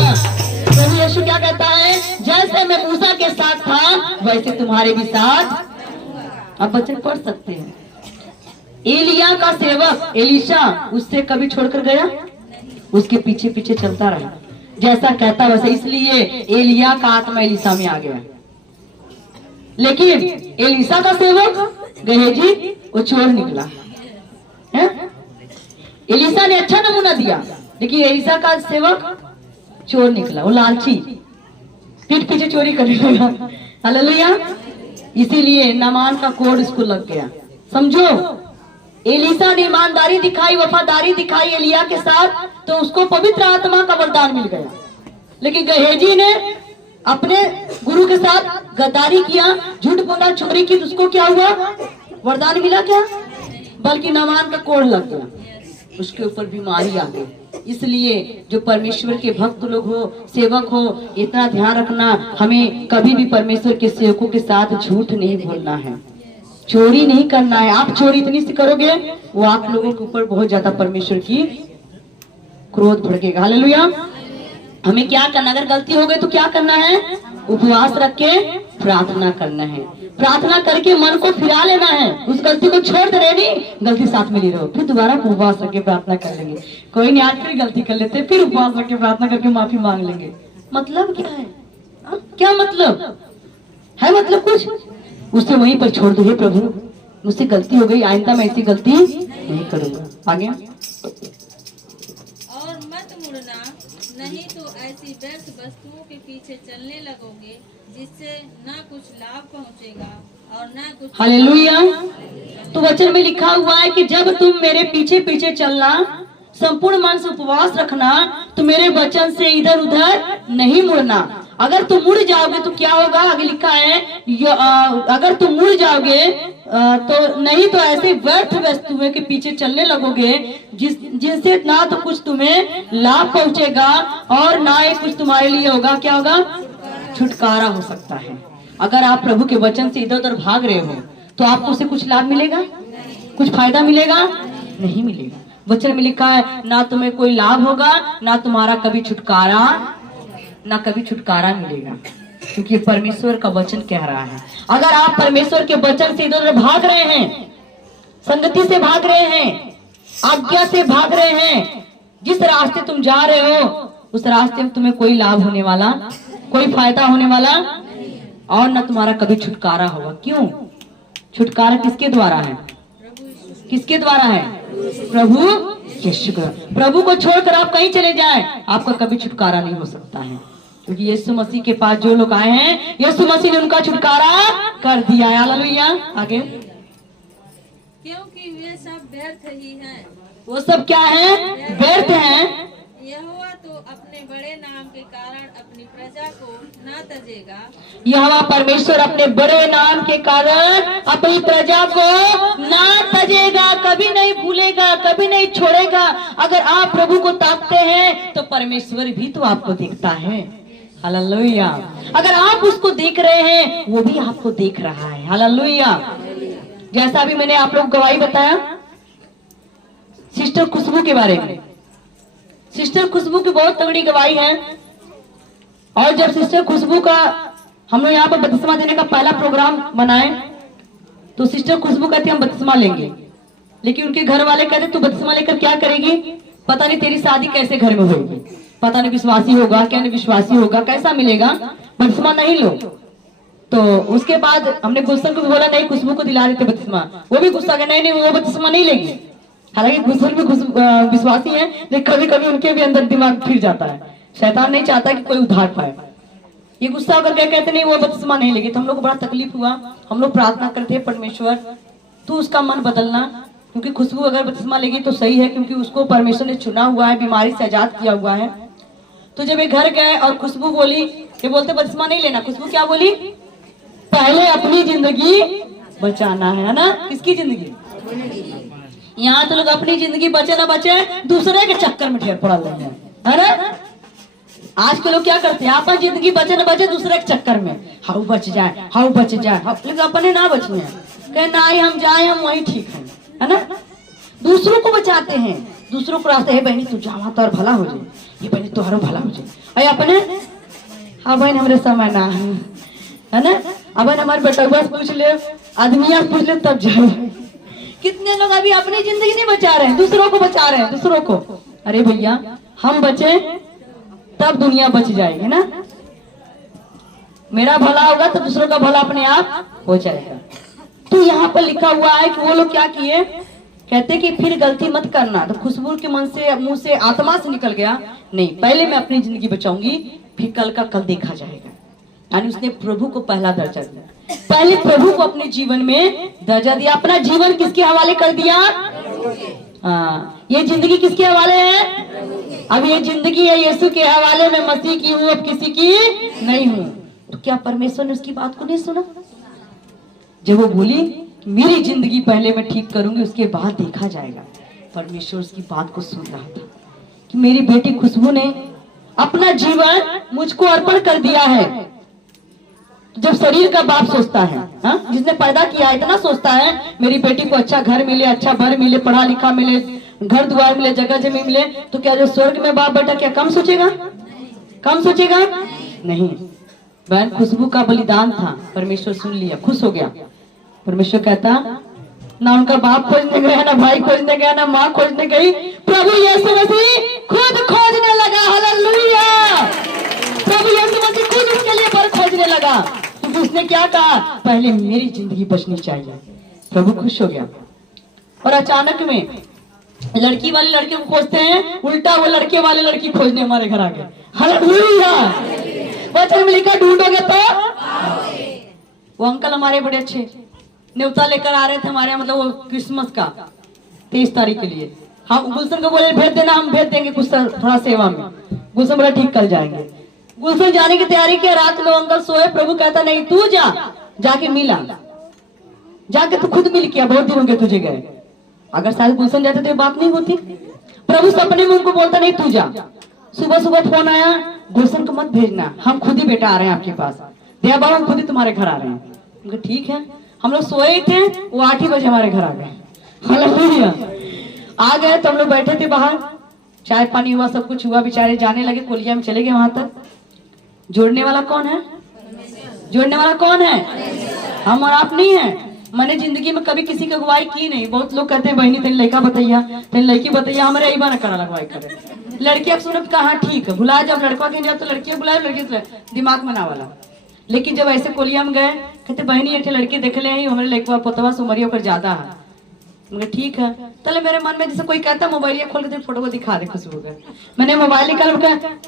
प्रभु यीशु क्या कहता है? जैसे मैं मूसा के साथ था, वैसे तुम्हारे भी साथ। आप बच्चे पढ़ सकते हैं। एलिया का सेवक एलीशा उससे कभी छोड़कर गया? उसके पीछे पीछे चलता रहा, जैसा कहता वैसे। इसलिए एलिया का आत्मा एलीशा में आ गया। लेकिन एलीशा का सेवक गेहजी वो चोर निकला है। एलीशा ने अच्छा नमूना दिया, लेकिन एलीशा का सेवक चोर निकला, वो लालची। पीठ पीछे चोरी करने लगा। हालेलुया। इसीलिए नामान का कोड इसको लग गया। समझो, एलीसा ने ईमानदारी दिखाई, वफादारी दिखाई एलिया के साथ, तो उसको पवित्र आत्मा का वरदान मिल गया। लेकिन गहेजी ने अपने गुरु के साथ गद्दारी किया, झूठ बोला, चोरी की, तो उसको क्या हुआ? वरदान मिला क्या? बल्कि नामान का कोड़ लग गया, उसके ऊपर बीमारी आ गई। इसलिए जो परमेश्वर के भक्त लोग हो, सेवक हो, इतना ध्यान रखना, हमें कभी भी परमेश्वर के सेवकों के साथ झूठ नहीं बोलना है, चोरी नहीं करना है। आप चोरी इतनी सी करोगे, वो आप लोगों के ऊपर बहुत ज्यादा परमेश्वर की क्रोध भड़केगा। हालेलुया। हमें क्या करना, अगर गलती हो गई तो क्या करना है? उपवास रख के प्रार्थना करना है, प्रार्थना करके मन को फिरा लेना है, उस गलती को छोड़ दे, नहीं गलती साथ में ले रहो, फिर दोबारा उपवास रख के प्रार्थना कर लेंगे। कोई नहीं, आज फिर गलती कर लेते, फिर उपवास रख के प्रार्थना करके माफी मांग लेंगे। मतलब क्या है? क्या मतलब है? मतलब कुछ उससे वहीं पर छोड़ दो, हे प्रभु मुझसे गलती हो गई, आइंदा मैं ऐसी गलती नहीं करूंगा। आगे, और मत मुड़ना, नहीं तो ऐसी व्यर्थ वस्तुओं के पीछे चलने लगोगे जिससे ना कुछ लाभ पहुंचेगा और ना कुछ। हालेलुया। तो वचन में लिखा हुआ है कि जब तुम मेरे पीछे पीछे चलना, संपूर्ण मन से उपवास रखना, तो मेरे वचन से इधर उधर नहीं मुड़ना। अगर तुम मुड़ जाओगे तो क्या होगा? आगे लिखा है अगर तुम मुड़ जाओगे तो नहीं तो ऐसे व्यर्थ वस्तुओं के पीछे चलने लगोगे जिनसे ना तो कुछ तुम्हें लाभ पहुंचेगा और ना ही कुछ तुम्हारे लिए होगा। क्या होगा? छुटकारा हो सकता है। अगर आप प्रभु के वचन से इधर उधर भाग रहे हो तो आपको उससे कुछ लाभ मिलेगा? कुछ फायदा मिलेगा? नहीं मिलेगा। वचन में लिखा है ना तुम्हें कोई लाभ होगा, ना तुम्हारा कभी छुटकारा, ना कभी छुटकारा मिलेगा, क्योंकि परमेश्वर का वचन कह रहा है। अगर आप परमेश्वर के वचन से इधर उधर भाग रहे हैं, संगति से भाग रहे हैं, आज्ञा से भाग रहे हैं, जिस रास्ते तुम जा रहे हो उस रास्ते में तुम्हें कोई लाभ होने वाला, कोई फायदा होने वाला और न तुम्हारा कभी छुटकारा होगा। क्यों? छुटकारा किसके द्वारा है? किसके द्वारा है? प्रभु यीशु का। प्रभु को छोड़कर आप कहीं चले जाएं, आपका कभी छुटकारा नहीं हो सकता है, क्योंकि यीशु मसीह के पास जो लोग आए हैं, यीशु मसीह ने उनका छुटकारा कर दिया है। हालेलुया। आगे, क्योंकि वे सब व्यर्थ ही हैं। वो सब क्या है? व्यर्थ हैं। यहोवा तो अपने बड़े नाम के कारण अपनी प्रजा को ना तजेगा। यहोवा परमेश्वर अपने बड़े नाम के कारण अपनी प्रजा को ना तजेगा, कभी नहीं भूलेगा, कभी नहीं छोड़ेगा। अगर आप प्रभु को ताकते हैं तो परमेश्वर भी तो आपको देखता है। हालेलुया। अगर आप उसको देख रहे हैं, वो भी आपको देख रहा है। हालेलुया। जैसा भी मैंने आप लोग गवाही बताया सिस्टर खुशबू के बारे में, सिस्टर खुशबू की बहुत तगड़ी गवाही है। और जब सिस्टर खुशबू का हम लोग यहाँ पर बपतिस्मा देने का पहला प्रोग्राम बनाए तो सिस्टर खुशबू कहती हम बपतिस्मा लेंगे, लेकिन उनके घर वाले कहते तू बपतिस्मा लेकर क्या करेगी? पता नहीं तेरी शादी कैसे घर में होगी, पता नहीं विश्वासी होगा क्या नहीं विश्वासी होगा, कैसा मिलेगा, बपतिस्मा नहीं लो। तो उसके बाद हमने गुलशन को भी बोला नहीं खुशबू को दिला देते बपतिस्मा, वो भी गुस्सा गया नहीं वो बपतिस्मा नहीं लेगी। हालांकि गुलशन भी विश्वासी है, लेकिन कभी कभी उनके भी अंदर दिमाग फिर जाता है, शैतान नहीं चाहता कि कोई उधार पाए। ये गुस्सा होकर क्या कहते नहीं वो बपतिस्मा नहीं लेगी। तो हम लोग को बड़ा तकलीफ हुआ, हम लोग प्रार्थना करते हैं परमेश्वर तू उसका मन बदलना, क्योंकि खुशबू अगर बपतिस्मा लेगी तो सही है, क्योंकि उसको परमेश्वर ने चुना हुआ है, बीमारी से आजाद किया हुआ है। तो जब ये घर गए और खुशबू बोली, ये बोलते बपतिस्मा नहीं लेना, खुशबू क्या बोली? पहले अपनी जिंदगी बचाना है ना। किसकी जिंदगी? यहाँ तो लोग अपनी जिंदगी बचे ना बचे दूसरे के चक्कर में ढेर पड़ा रहे हैं, है ना। आज के लोग क्या करते हैं? अपन जिंदगी बचे ना बचे दूसरे के चक्कर में, हाउ बच जाए, हाउ बच जाए, लेकिन अपने ना बचने हैं, कहे ना ही हम जाए, हम वही ठीक है ना। दूसरों को बचाते हैं, दूसरों को रास्ते है बहनी तू जावा तो और भला हो जाए, ये बहनी तुम्हारा भला हो जाए, अरे अपने हाँ बहन हमारे समय ना है ना। अब हमारे बेटा पूछ ले, आदमी पूछ ले तब जाए। कितने लोग अभी अपनी जिंदगी नहीं बचा रहे हैं, दूसरों को बचा रहे हैं, दूसरों को। अरे भैया हम बचे तब दुनिया बच जाएगी ना। मेरा भला होगा तो दूसरों का भला अपने आप हो जाएगा। तो यहाँ पर लिखा हुआ है कि वो लोग क्या किए, कहते कि फिर गलती मत करना। तो खुशबू के मन से मुंह से आत्मा से निकल गया नहीं, पहले मैं अपनी जिंदगी बचाऊंगी, फिर कल का कल देखा जाएगा। यानी उसने प्रभु को पहला दर्जा दिया। पहले प्रभु को अपने जीवन में दर्जा दिया, अपना जीवन किसके हवाले कर दिया? ये जिंदगी किसके हवाले है? अब ये जिंदगी है यीशु के हवाले, में मसीह की हूँ, अब किसी की नहीं हूँ। तो क्या परमेश्वर ने उसकी बात को नहीं सुना? जब वो बोली मेरी जिंदगी पहले मैं ठीक करूंगी, उसके बाद देखा जाएगा। परमेश्वर उसकी बात को सुन रहा था कि मेरी बेटी खुशबू ने अपना जीवन मुझको अर्पण कर दिया है। जब शरीर का बाप सोचता है, जिसने पैदा किया इतना सोचता है मेरी बेटी को अच्छा घर मिले, अच्छा बर मिले, पढ़ा लिखा मिले, घर द्वार मिले, जगह जमीन मिले, तो क्या जो स्वर्ग में बाप बेटा क्या कम सोचेगा? कम सोचेगा? नहीं। बहन खुशबू का बलिदान था, परमेश्वर सुन लिया, खुश हो गया। परमेश्वर कहता ना उनका बाप खोजने गया, ना भाई खोजने गया, ना माँ खोजने गई, प्रभु यीशु मसीह खुद खोजने लगा। हालेलुया! प्रभु यीशु मसीह खुद उसके लिए बर खोजने लगा। तो उसने क्या कहा? पहले मेरी जिंदगी बचनी चाहिए। प्रभु खुश हो गया। और अचानक में लड़की वाले लड़के को खोजते हैं, उल्टा वो लड़के वाले लड़की खोजने हमारे घर आ गए। हालेलुया! वचन में लिखा ढूंढोगे तो वो अंकल हमारे बड़े अच्छे न्योता लेकर आ रहे थे हमारे यहाँ, मतलब वो क्रिसमस का 23 तारीख के लिए। हम गुलशन को बोले भेज देना, हम भेज देंगे कुछ थोड़ा सेवा में। गुलशन बोला ठीक कल जाएंगे। गुलशन जाने की तैयारी की, रात लो अंकल सोए। प्रभु कहता नहीं तू जा, जाके मिला, जाके तू खुद मिल किया, बहुत दिन हो गए तुझे गए। अगर शायद गुलशन जाते तो ये बात नहीं होती। प्रभु सपने में उनको बोलता नहीं तू जा। सुबह सुबह फोन आया, गुलशन को मत भेजना, हम खुद ही बेटा आ रहे हैं आपके पास, दया बाबा हम खुद ही तुम्हारे घर आ रहे हैं। ठीक है। हम लोग सोए थे, वो 8 ही बजे हमारे घर आ गए। हालेलुया! आ गए तो हम लोग बैठे थे बाहर, चाय पानी हुआ, सब कुछ हुआ, बेचारे जाने लगे, कोलिया में चले गए। वहां तक जोड़ने वाला कौन है? जोड़ने वाला कौन है? हम और आप नहीं है। मैंने जिंदगी में कभी किसी की अगुवाई की नहीं। बहुत लोग कहते हैं बहनी तेरी लड़का बताइया, तेरी लड़की बताइया, हमारे यही बार करा अगुवाई करे। लड़कियां सुनो कहा ठीक है, भुला जब लड़का के तो लड़कियां बुलाए, लड़की दिमाग में ना वाला। लेकिन जब ऐसे कोलिया में गए, कहते बहनी एक लड़के देख ले, हमारे लड़का पोतवा सुमरिया कर ज्यादा है। मुझे ठीक है। तले मेरे मन में जैसे कोई कहता मोबाइल खोल के फोटो को दिखा दे खुशबू का। मैंने मोबाइल निकाल,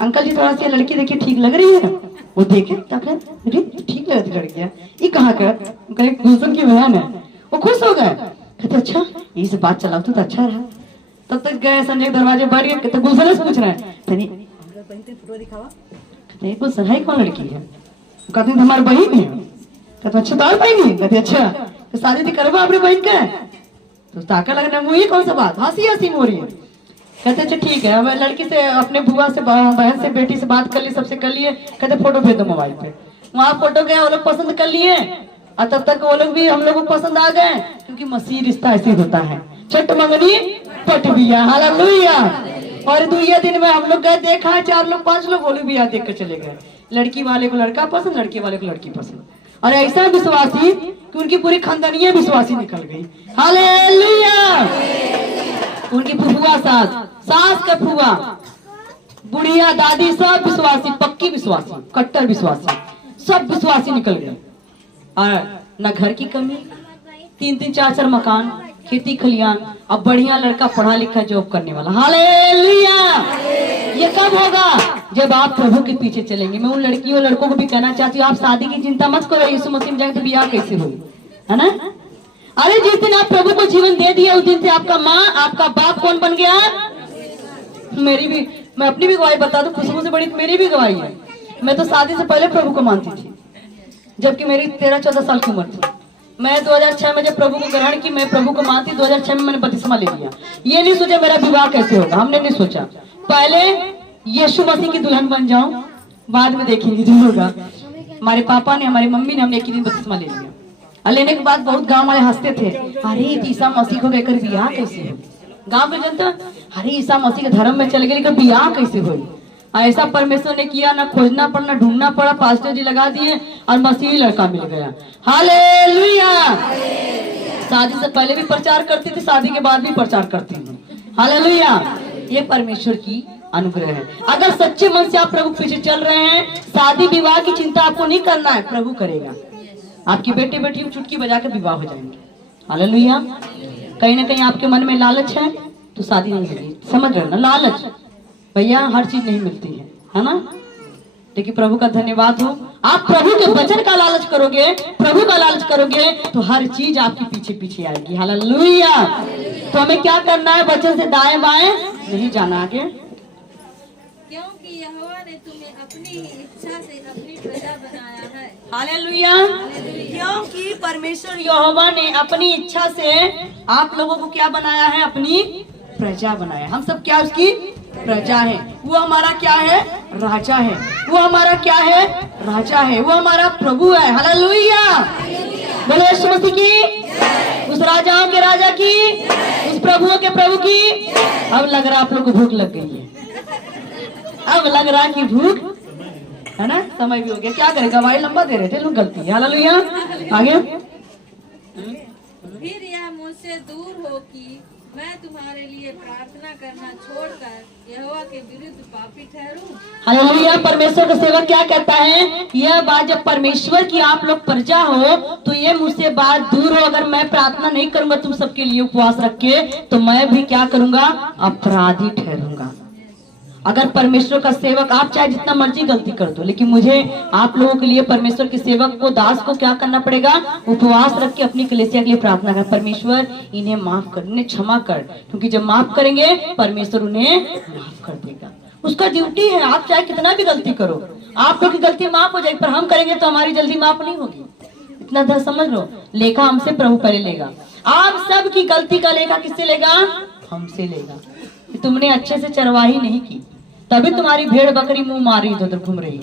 अंकल जी थोड़ा सी लड़की देखिए ठीक लग रही है। वो देखे ठीक लग रही लड़कियां, ये कहाँ का? गुलशन की बहन है। वो खुश हो गए, कहते अच्छा यही से बात चलाओ तो अच्छा रहा। तब तक गए, संजय दरवाजे बढ़ गए, कहते गुलशन से पूछ रहे हैं गुलशन है कौन लड़की है? कहते हमारी बहन है। कहते अच्छा तार पाएंगे? कहते अच्छा तो शादी थी करवा अपनी बहन का? तो ताका लगना मुझे कौन सा बात, हंसी हंसी हो रही है। कहते अच्छा ठीक है। अब लड़की से अपने बुआ से बहन से बेटी से बात कर ली, सबसे कर लिए। कहते फोटो भेज दो मोबाइल पे। वहाँ फोटो गए, वो लोग पसंद कर लिए, और तब तक वो लोग भी हम लोग को पसंद आ गए, क्योंकि मसीह रिश्ता ऐसे होता है, छठ मंगनी पट बिया। हालेलुया! और 2 दिन में हम लोग गए, देखा 4 लोग 5 लोग, वो लोग भी यहाँ देख कर चले गए। लड़की वाले को लड़का पसंद, लड़के वाले को लड़की पसंद, और ऐसा विश्वासी कि उनकी पूरी खानदानियां विश्वासी निकल गई। हालेलुया! उनकी फुफुआ सास का फुआ, बुढ़िया दादी सब विश्वासी, पक्की विश्वासी, कट्टर विश्वासी, सब विश्वासी निकल गए। और न घर की कमी, 3-3 4-4 मकान, खेती खलियान, अब बढ़िया लड़का पढ़ा लिखा जॉब करने वाला। हालेलुया! ये कब होगा? जब आप प्रभु के पीछे चलेंगे। मैं उन लड़कियों लड़कों को भी कहना चाहती हूँ, आप शादी की चिंता मत करो, यीशु मसीह में जाएंगे तो ब्याह कैसे होगी, है ना? अरे जिस दिन आप प्रभु को जीवन दे दिया, उस दिन से आपका माँ आपका बाप कौन बन गया? मेरी भी, मैं अपनी भी गवाही बता दूं, खुशबू से बड़ी मेरी भी गवाही है। मैं तो शादी से पहले प्रभु को मानती थी, जबकि मेरी 13-14 साल की उम्र थी। मैं 2006 में जब प्रभु को ग्रहण की, मैं प्रभु को मानती, 2006 में मैंने बपतिस्मा ले लिया। ये नहीं सोचा मेरा विवाह कैसे होगा, हमने नहीं सोचा। पहले यीशु मसीह की दुल्हन बन जाऊं, बाद में देखेंगे जो होगा। हमारे पापा ने, हमारी मम्मी ने, हमने एक ही दिन बपतिस्मा ले लिया। और लेने के बाद बहुत गांव वाले हंसते थे, अरे ईसा मसीह को लेकर ब्याह कैसे हो? गांव में जनता, अरे ईसा मसीह के धर्म में चले गए, लेकर ब्याह कैसे हो? ऐसा परमेश्वर ने किया, ना खोजना पड़ा, ना ढूंढना पड़ा, पास्टर जी लगा दिए और मसीही लड़का मिल गया। हालेलुया! शादी से पहले भी प्रचार करती थी, शादी के बाद भी प्रचार करती हूँ। हालेलुया! ये परमेश्वर की अनुग्रह है। अगर सच्चे मन से आप प्रभु पीछे चल रहे हैं, शादी विवाह की चिंता आपको नहीं करना है, प्रभु करेगा। आपकी बेटे बेटी चुटकी बजा कर विवाह हो जाएंगे। हालेलुया! कहीं ना कहीं आपके मन में लालच है तो शादी नहीं होगी, समझ रहे हो ना? लालच भैया हर चीज नहीं मिलती है ना? लेकिन प्रभु का धन्यवाद हो, आप प्रभु के वचन का लालच करोगे, प्रभु का लालच करोगे तो हर चीज आपके पीछे पीछे आएगी। हालेलुया। तो हमें क्या करना है, वचन से दाएं बाएं नहीं जाना। आगे, क्योंकि यहोवा ने तुम्हें अपनी ही इच्छा से अपनी प्रजा बनाया है। हालेलुया। क्योंकि परमेश्वर यहोवा ने अपनी इच्छा से आप लोगों को क्या बनाया है, अपनी प्रजा बनाया। हम सब क्या उसकी प्रजा है। वो हमारा क्या है, राजा है। वो हमारा क्या है, राजा है। वो हमारा प्रभु है। हालेलुया। बोले यीशु मसीह की, उस राजाओं के राजा की, उस प्रभुओं के प्रभु की। अब लग रहा आप लोग को भूख लग गई है, अब लग रहा कि भूख है ना, समय भी हो गया। क्या करें, गवाही लंबा दे रहे थे लोग, गलती है। हालेलुया। आगे, फिर यह मुझसे दूर हो कि मैं तुम्हारे लिए प्रार्थना करना छोड़कर यहोवा के विरुद्ध पापी ठहरूं। हालेलुया। परमेश्वर का सेवक क्या कहता है, यह बात जब परमेश्वर की आप लोग प्रजा हो तो ये मुझसे बात दूर हो। अगर मैं प्रार्थना नहीं करूंगा तुम सबके लिए उपवास रख के, तो मैं भी क्या करूंगा, अपराधी ठहरूंगा। अगर परमेश्वर का सेवक, आप चाहे जितना मर्जी गलती कर दो, लेकिन मुझे आप लोगों के लिए, परमेश्वर के सेवक को, दास को क्या करना पड़ेगा, उपवास रख के अपनी कलीसिया के लिए प्रार्थना कर, परमेश्वर इन्हें माफ कर, इन्हें क्षमा कर। क्योंकि जब माफ करेंगे परमेश्वर उन्हें माफ कर देगा। उसका ड्यूटी है। आप चाहे कितना भी गलती करो, आप लोग की गलती माफ हो जाएगी, पर हम करेंगे तो हमारी जल्दी माफ नहीं होगी। इतना दर समझ लो, लेखा हमसे प्रभु पहले लेगा। आप सब की गलती का लेखा किससे लेगा, हमसे लेगा। कि तुमने अच्छे से चरवाही नहीं की, तभी तुम्हारी भेड़ बकरी मुंह मारी इधर उधर घूम रही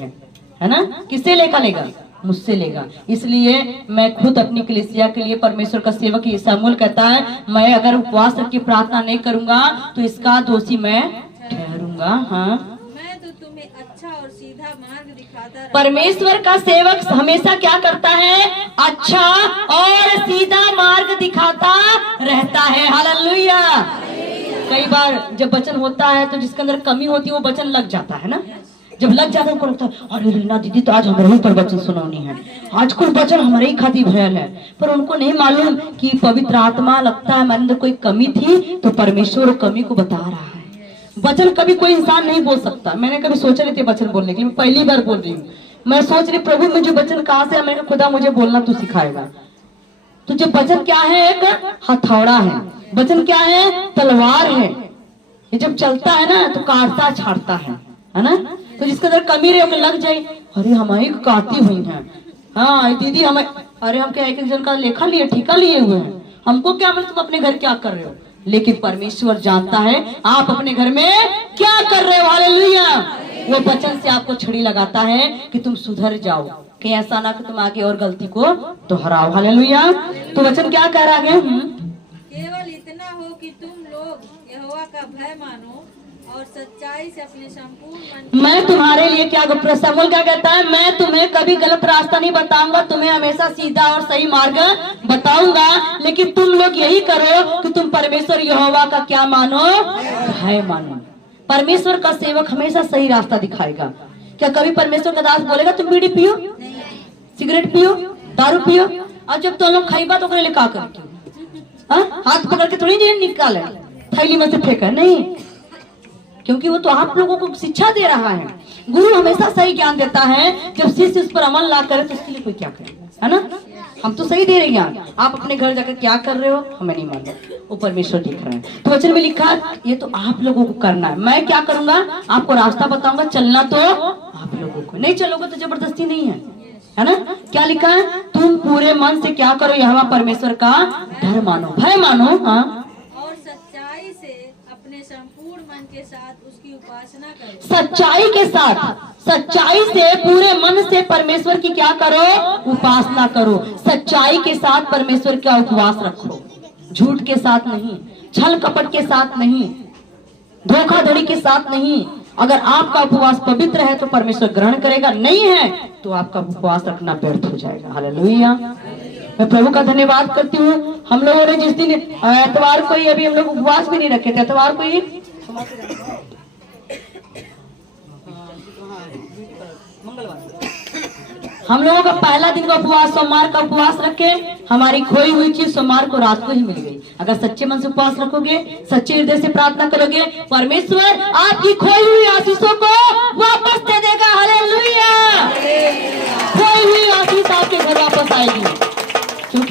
है ना। किससे लेखा लेगा, मुझसे लेगा। इसलिए मैं खुद अपनी कलीसिया के लिए, परमेश्वर का सेवक ये शमूएल कहता है, मैं अगर उपवास रख के प्रार्थना नहीं करूंगा तो इसका दोषी मैं ठहरूंगा। हाँ, मैं तो तुम्हें अच्छा और सीधा मार्ग दिखाता रहूंगा। परमेश्वर का सेवक हमेशा क्या करता है, अच्छा और सीधा मार्ग दिखाता रहता है। हालेलुया। कई बार जब वचन होता है तो जिसके अंदर कमी होती है वो वचन लग जाता है ना। जब लग जाता है उनको लगता है, अरे रीना दीदी तो आज हमारे ही पर वचन सुनानी है, आज कुछ वचन हमारे ही खातिर भयल है। पर उनको नहीं मालूम कि पवित्र आत्मा, लगता है हमारे अंदर कोई कमी थी तो परमेश्वर कमी को बता रहा है। वचन कभी कोई इंसान नहीं बोल सकता। मैंने कभी सोचा नहीं था वचन बोलने के लिए, पहली बार बोल रही हूँ। मैं सोच रही प्रभु मुझे वचन कहाँ से, मैंने खुदा मुझे बोलना तू सिखाएगा। तो जब वचन क्या है, एक हथौड़ा है। वचन क्या है, तलवार है। ये जब चलता है ना तो काटता छाड़ता है ना। तो जिसके अंदर कमी रहे लग जाए, अरे हमारी काटती हुई है, हाँ दीदी हमें, अरे हम क्या एक एक जन का लेखा लिए, ठेका लिए हुए हैं, हमको क्या मतलब, तुम अपने घर क्या कर रहे हो। लेकिन परमेश्वर जानता है आप अपने घर में क्या कर रहे हो। हालेलुया। वो वचन से आपको छड़ी लगाता है कि तुम सुधर जाओ, कि ऐसा ना कि तुम आगे और गलती को दोहराओ। हालेलुया। तो वचन क्या कह रहा है, केवल इतना हो कि तुम लोग यहोवा का भय मानो और सच्चाई से अपने संपूर्ण मन। मैं तुम्हारे लिए क्या, शमूएल क्या कहता है, मैं तुम्हें कभी गलत रास्ता नहीं बताऊंगा, तुम्हें हमेशा सीधा और सही मार्ग बताऊंगा। लेकिन तुम लोग यही करो कि तुम परमेश्वर यहोवा का क्या मानो, भय मानो। परमेश्वर का सेवक हमेशा सही रास्ता दिखाएगा। क्या कभी परमेश्वर का दास बोलेगा तुम बीड़ी पियो, सिगरेट पियो, दारू पियो, और जब तुम लोग खाइबा तो ले का करके हाथ पकड़ के थोड़ी जेल निकाले, थैली में से फेंका नहीं। क्योंकि वो तो आप लोगों को शिक्षा दे रहा है। गुरु हमेशा सही ज्ञान देता है, जब शिष्य उस पर अमल ना करे तो उसके लिए कोई क्या करे, है ना। हम तो सही दे रहे हैं ज्ञान, आप अपने घर जाकर क्या कर रहे हो हमें नहीं मालूम, वो परमेश्वर देख रहे हैं। तो वचन में लिखा है ये तो आप लोगों को करना है। मैं क्या करूंगा, आपको रास्ता बताऊंगा, चलना तो आप लोगों को, नहीं चलोगे तो जबरदस्ती नहीं है ना। क्या लिखा है, तुम पूरे मन से क्या करो, यहोवा परमेश्वर का डर मानो, भय मानो, हाँ, और सच्चाई से अपने संपूर्ण मन के साथ उसकी उपासना करो। सच्चाई के साथ, सच्चाई से पूरे मन से परमेश्वर की क्या करो, उपासना करो। सच्चाई के साथ परमेश्वर का उपवास रखो, झूठ के साथ नहीं, छल कपट के साथ नहीं, धोखाधड़ी के साथ नहीं। अगर आपका उपवास पवित्र है तो परमेश्वर ग्रहण करेगा, नहीं है तो आपका उपवास रखना व्यर्थ हो जाएगा। हालेलुया। मैं प्रभु का धन्यवाद करती हूँ। हम लोगों ने जिस दिन एतवार को ही, अभी हम लोग उपवास भी नहीं रखे थे, एतवार को ही हम लोगों का पहला दिन का उपवास, सोमवार का उपवास रखे। हमारी खोई हुई चीज सोमवार को रात को ही मिल गई। अगर सच्चे मन से उपवास रखोगे, सच्चे हृदय से प्रार्थना करोगे, परमेश्वर आपकी खोई हुई आशीषों को वापस दे देगा। हालेलुया।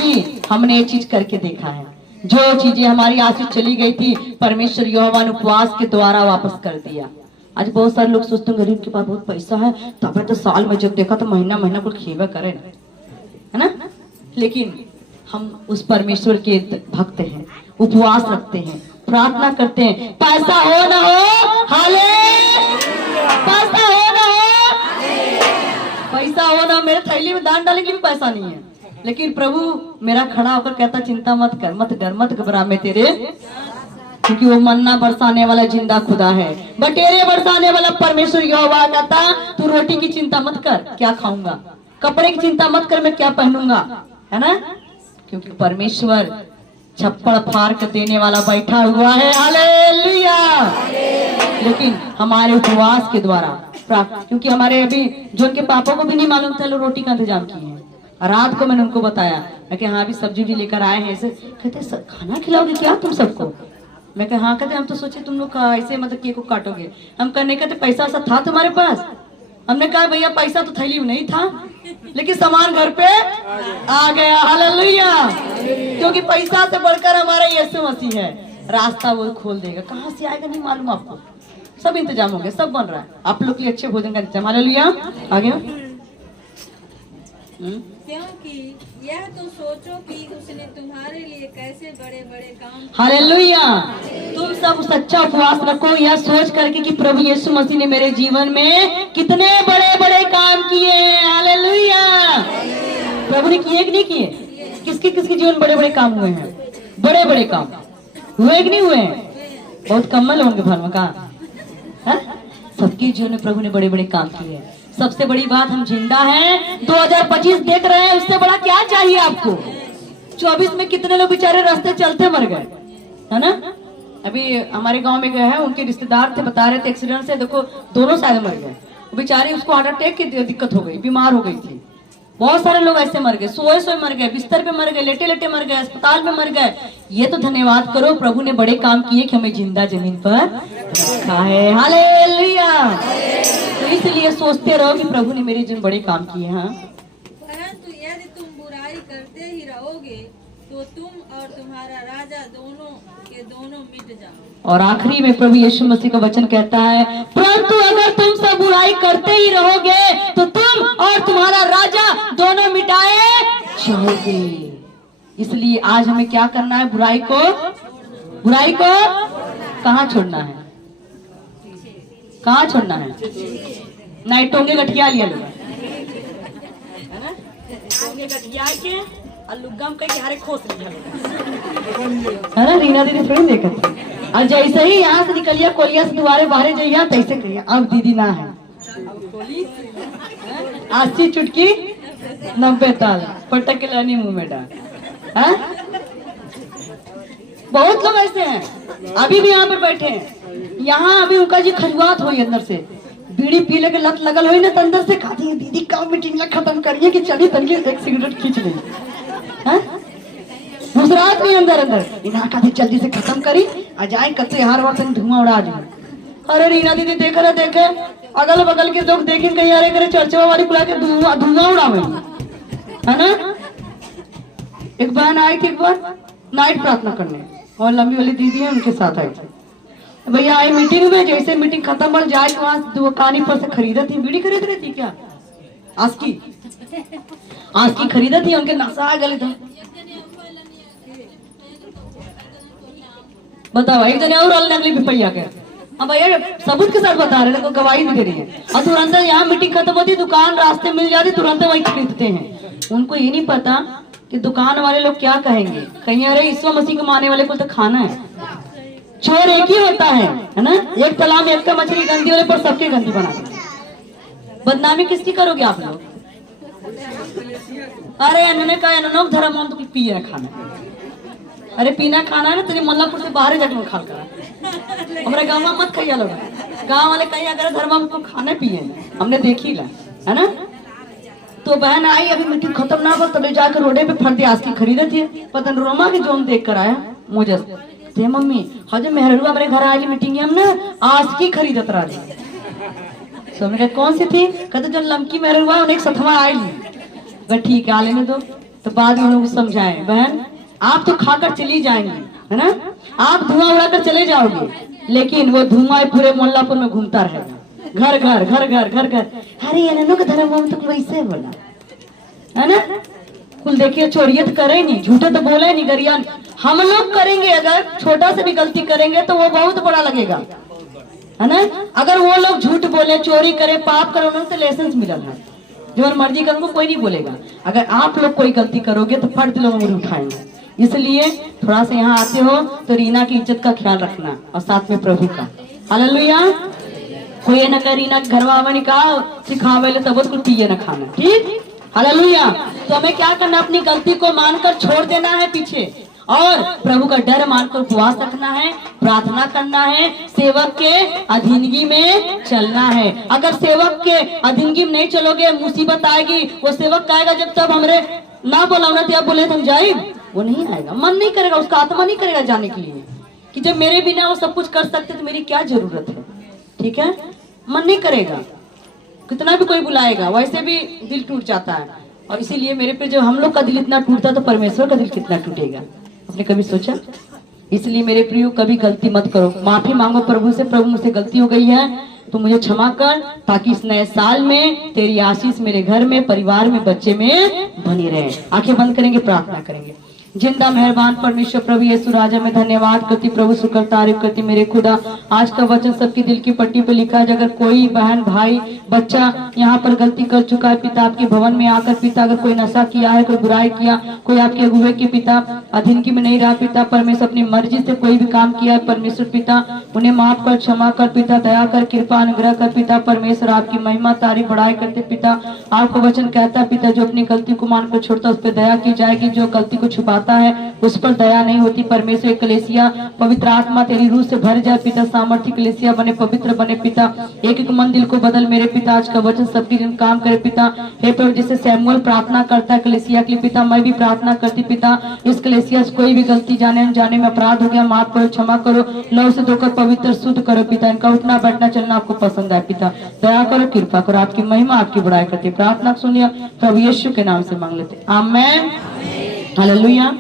कि हमने ये चीज करके देखा है। जो चीजें हमारी आशीष चली गई थी, परमेश्वर यहोवा ने उपवास के द्वारा वापस कर दिया। आज बहुत सारे लोग सोचते हैं गरीब के पास बहुत पैसा है, तब तो साल में जब देखा तो महीना महीना कुछ खेवा करे ना, है ना। लेकिन हम उस परमेश्वर के भक्त हैं, उपवास रखते हैं, प्रार्थना करते हैं। पैसा हो ना हो, हाले पैसा हो ना हो, पैसा हो ना, मेरे थैली में दान डालने के लिए भी पैसा नहीं है, लेकिन प्रभु मेरा खड़ा होकर कहता चिंता मत कर, मत डर, मत घबरा, मैं तेरे, क्योंकि वो मन्ना बरसाने वाला जिंदा खुदा है, बटेरे बरसाने वाला परमेश्वर यहोवा कहता तू रोटी की चिंता मत कर क्या खाऊंगा, कपड़े की चिंता मत कर मैं क्या पहनूंगा, है ना, क्योंकि परमेश्वर छप्पड़ फाड़ कर देने वाला बैठा हुआ है। हालेलुया। लेकिन हमारे उपवास के द्वारा, क्योंकि हमारे अभी जो उनके पापा को भी नहीं मालूम था लोग रोटी का इंतजाम किए हैं, रात को मैंने उनको बताया, मैं कि हाँ अभी सब्जी भी लेकर आए हैं, ऐसे कहते खाना खिलाओगे क्या तुम सबको, मैं कहा हाँ, कहते हम तो सोचे तुम लोग ऐसे मतलब केक को काटोगे, हम कहने कहते पैसा सा था तुम्हारे पास, हमने कहा भैया पैसा तो थैली में नहीं था, लेकिन सामान घर पे आ गया। हालेलुया। क्योंकि पैसा से बढ़कर हमारा यीशु मसीह है, रास्ता वो खोल देगा, कहाँ से आएगा नहीं मालूम आपको, सब इंतजाम हो गया, सब बन रहा है, आप लोग के लिए अच्छे भोजन का इंतजाम। हालेलुया। आगे क्योंकि यह तो सोचो कि उसने तुम्हारे लिए कैसे बड़े बड़े काम। हालेलुया। तुम सब सच्चा उपवास रखो यह सोच करके कि प्रभु यीशु मसीह ने मेरे जीवन में कितने बड़े बड़े काम किए हैं। हालेलुया। प्रभु ने किए कि नहीं किए? किसके किसके जीवन बड़े बड़े काम हुए हैं? बड़े बड़े काम हुए कि नहीं हुए? बहुत कम्मल होंगे भरवा का, सबके जीवन में प्रभु ने बड़े बड़े काम किए हैं। सबसे बड़ी बात हम जिंदा हैं, 2025 देख रहे हैं, उससे बड़ा क्या चाहिए आपको? 24 में कितने लोग बेचारे रास्ते चलते मर गए, है ना। अभी हमारे गांव में गए हैं, उनके रिश्तेदार थे, बता रहे थे एक्सीडेंट से देखो दोनों शायद मर गए, बेचारे उसको हार्ट अटैक की दिक्कत हो गई, बीमार हो गई थी। बहुत सारे लोग ऐसे मर गए, सोए सोए मर गए, बिस्तर पे मर गए, लेटे लेटे मर गए, अस्पताल में मर गए। ये तो धन्यवाद करो, प्रभु ने बड़े काम किए कि हमें जिंदा जमीन पर रखा है। हालेलुया। तो इसलिए सोचते रहो कि प्रभु ने मेरे जीवन बड़े काम किए हैं। परंतु यदि तुम बुराई करते ही रहोगे तो तुम और तुम्हारा राजा दोनों के दोनों मिट जाओ। और आखिरी में प्रभु यीशु मसीह का वचन कहता है, परंतु अगर तुम सब बुराई करते ही रहोगे तो तुम और तुम्हारा राजा दोनों मिटाए जाओगे। इसलिए आज हमें क्या करना है? बुराई को कहाँ छोड़ना है? कहाँ छोड़ना है? नहीं टोंगे गठिया लिया लोग, है ना, टोंगे गठिया के अलुगम के हारे खोस लिया, है ना। रीना दीदी थोड़ी देखत थी, और जैसे ही यहाँ से निकलिया कोलिया से दुआरे बाहर जाइया तैसे कहिए अब दीदी ना है, 80 चुटकी 90 ताल पटक के लानी मुंह में डाल। बहुत लोग ऐसे हैं, अभी भी यहाँ पे बैठे हैं, यहाँ अभी उनका जी खजुआत हुई अंदर से, बीड़ी पीले के लत लगल हुई ना, तो अंदर से कहती है दीदी कब मीटिंग खत्म करिए कि चली तनकी एक सिगरेट खींच ली, गुजरात में अंदर इन्हा कहती जल्दी से खत्म करी आ जाए कत्ते हार वार से धुआं उड़ा जाए। अरे रीना दीदी देख रहे देखे अगल बगल के लोग देखे कहीं अरे करे चर्चा वाली बुला के धुआं उड़ावे, है ना। एक बहन आई थी एक बार नाइट प्रार्थना करने, और लंबी वाली दीदी है उनके साथ आई थी, भैया आई मीटिंग में, जैसे मीटिंग खत्म हो जाए तो वहां दुकानी पर से खरीदा थी, बीड़ी खरीद रही थी क्या, आस्की खरीदा थी, उनके नशा गले था। बताओ एक जने और अगले रुपया के, अब भैया सबूत के साथ बता रहे हैं, गवाही भी दे रही है, और तुरंत यहाँ मीटिंग खत्म होती दुकान रास्ते मिल जाती तुरंत वही खरीदते हैं। उनको ये नहीं पता कि दुकान वाले लोग क्या कहेंगे, कहीं अरे ईसा मसीह को मानने वाले को तो खाना है, चोर एक ही होता है ना। एक तालाब में एक का मछली गंदी वाले पर सबके गंदी बना देते। बदनामी किसकी करोगे आप लोग? अरे इन्होंने कहा इन्होंने धर्म हम तो कुछ पिए खाना, अरे पीना खाना है ना तेरी मुल्लापुर से बाहर जाके खा करा, हमारे गाँव में मत खाइए लोग, गाँव वाले कहीं अगर धर्म हमको खाने पिए हमने देखी ला, है ना। तो बहन आई अभी मीटिंग खत्म ना हो तब जाकर रोडे पे फर्दे आस्की खरीदे थे, पतन रोमा के जोन देख कर आया मुझे ते मम्मी हजे मेहरुआ मेरे घर आयली मीटिंग हम ना आस्की खरीदत रहा थी। तो मैंने कौन सी थी? कहते जो लमकी मेहरुआ उन्हें सथवा आयली, ठीक है आ लेने दो, तो बाद में उनको समझाएं, बहन आप तो खाकर चली जाएंगी, है ना, आप धुआं उड़ाकर चले जाओगे, लेकिन वो धुआं पूरे मोहल्लापुर में घूमता रहेगा, घर घर घर घर घर घर। अरे ये का धर्म में तो वैसे बोला, है ना, कुल देखिए चोरियत करे नहीं, झूठे तो बोले नहीं, गरिया हम लोग करेंगे, अगर छोटा से भी गलती करेंगे तो वो बहुत बड़ा लगेगा, है ना। अगर वो लोग झूठ बोले, चोरी करे, पाप करे, उन्हें तो लाइसेंस मिला है, जो मर्जी करूंगा कोई नहीं बोलेगा। अगर आप लोग कोई गलती करोगे तो फट लोग उंगली उठाएंगे। इसलिए थोड़ा सा यहाँ आते हो तो रीना की इज्जत का ख्याल रखना और साथ में प्रभु का। हालेलुया। कोई न कर रीना घर वाले कहा सिखावे तब कुछ पिए न खाना, ठीक। हालेलुया। तो हमें क्या करना, अपनी गलती को मानकर छोड़ देना है पीछे, और प्रभु का डर मानकर उपवास रखना है, प्रार्थना करना है, सेवक के अधीनगी में चलना है। अगर सेवक के अधीनगी में नहीं चलोगे, मुसीबत आएगी। वो सेवक आएगा जब तब हमरे ना बोला तो आप बोले तुम जाए, वो नहीं आएगा, मन नहीं करेगा, उसका आत्मा नहीं करेगा जाने के लिए, कि जब मेरे बिना वो सब कुछ कर सकते तो मेरी क्या जरूरत है, ठीक है, मन नहीं करेगा। कितना भी कोई बुलाएगा वैसे भी दिल टूट जाता है, और इसीलिए मेरे पे जब हम लोग का दिल इतना टूटता तो परमेश्वर का दिल कितना टूटेगा, आपने कभी सोचा। इसलिए मेरे प्रियो कभी गलती मत करो, माफी मांगो प्रभु से, प्रभु मुझसे गलती हो गई है तो मुझे क्षमा कर, ताकि इस नए साल में तेरी आशीष मेरे घर में, परिवार में, बच्चे में बनी रहे। आंखें बंद करेंगे, प्रार्थना करेंगे। जिंदा मेहरबान परमेश्वर प्रभु यीशु राजा में धन्यवाद करती, प्रभु शुक्र तारीफ करती मेरे खुदा। आज का वचन सबकी दिल की पट्टी पे लिखा है। अगर कोई बहन भाई बच्चा यहाँ पर गलती कर चुका है, पिता आपके भवन में आकर, पिता अगर कोई नशा किया है, कोई बुराई किया, कोई आपके अगुवे के पिता अधीनगी में नहीं रहा, पिता परमेश्वर अपनी मर्जी से कोई भी काम किया है, परमेश्वर पिता उन्हें माफ कर, क्षमा कर, पिता दया कर, कृपा अनुग्रह कर, पिता परमेश्वर आपकी महिमा तारीफ बढ़ाई करते। पिता आपको वचन कहता है, पिता जो अपनी गलती को मानकर छोड़ता उस पर दया की जाएगी, जो गलती को छुपाता है उस पर दया नहीं होती। परमेश्वर कलेसिया पवित्र आत्मा तेरी रूह से भर जाए पिता, सामर्थ्य कलेसिया बने, पवित्र बने पिता, एक एक मन दिल को बदल मेरे पिता। आज का वचन सबके दिन काम करे पिता। हे प्रभु जैसे सैमुअल प्रार्थना करता है कलेसिया के लिए पिता, मैं भी प्रार्थना करती पिता, इस कलेसिया से कोई भी गलती जाने अनजाने में अपराध हो गया, माफ करो, क्षमा करो, लव से धोकर पवित्र शुद्ध करो पिता। इनका उठना बैठना चलना आपको पसंद है पिता, दया करो, कृपा करो, आपकी महिमा आपकी बड़ाई करती। प्रार्थना सुनिए प्रभु यीशु के नाम से मांग लेते, आमेन, हालेलुया।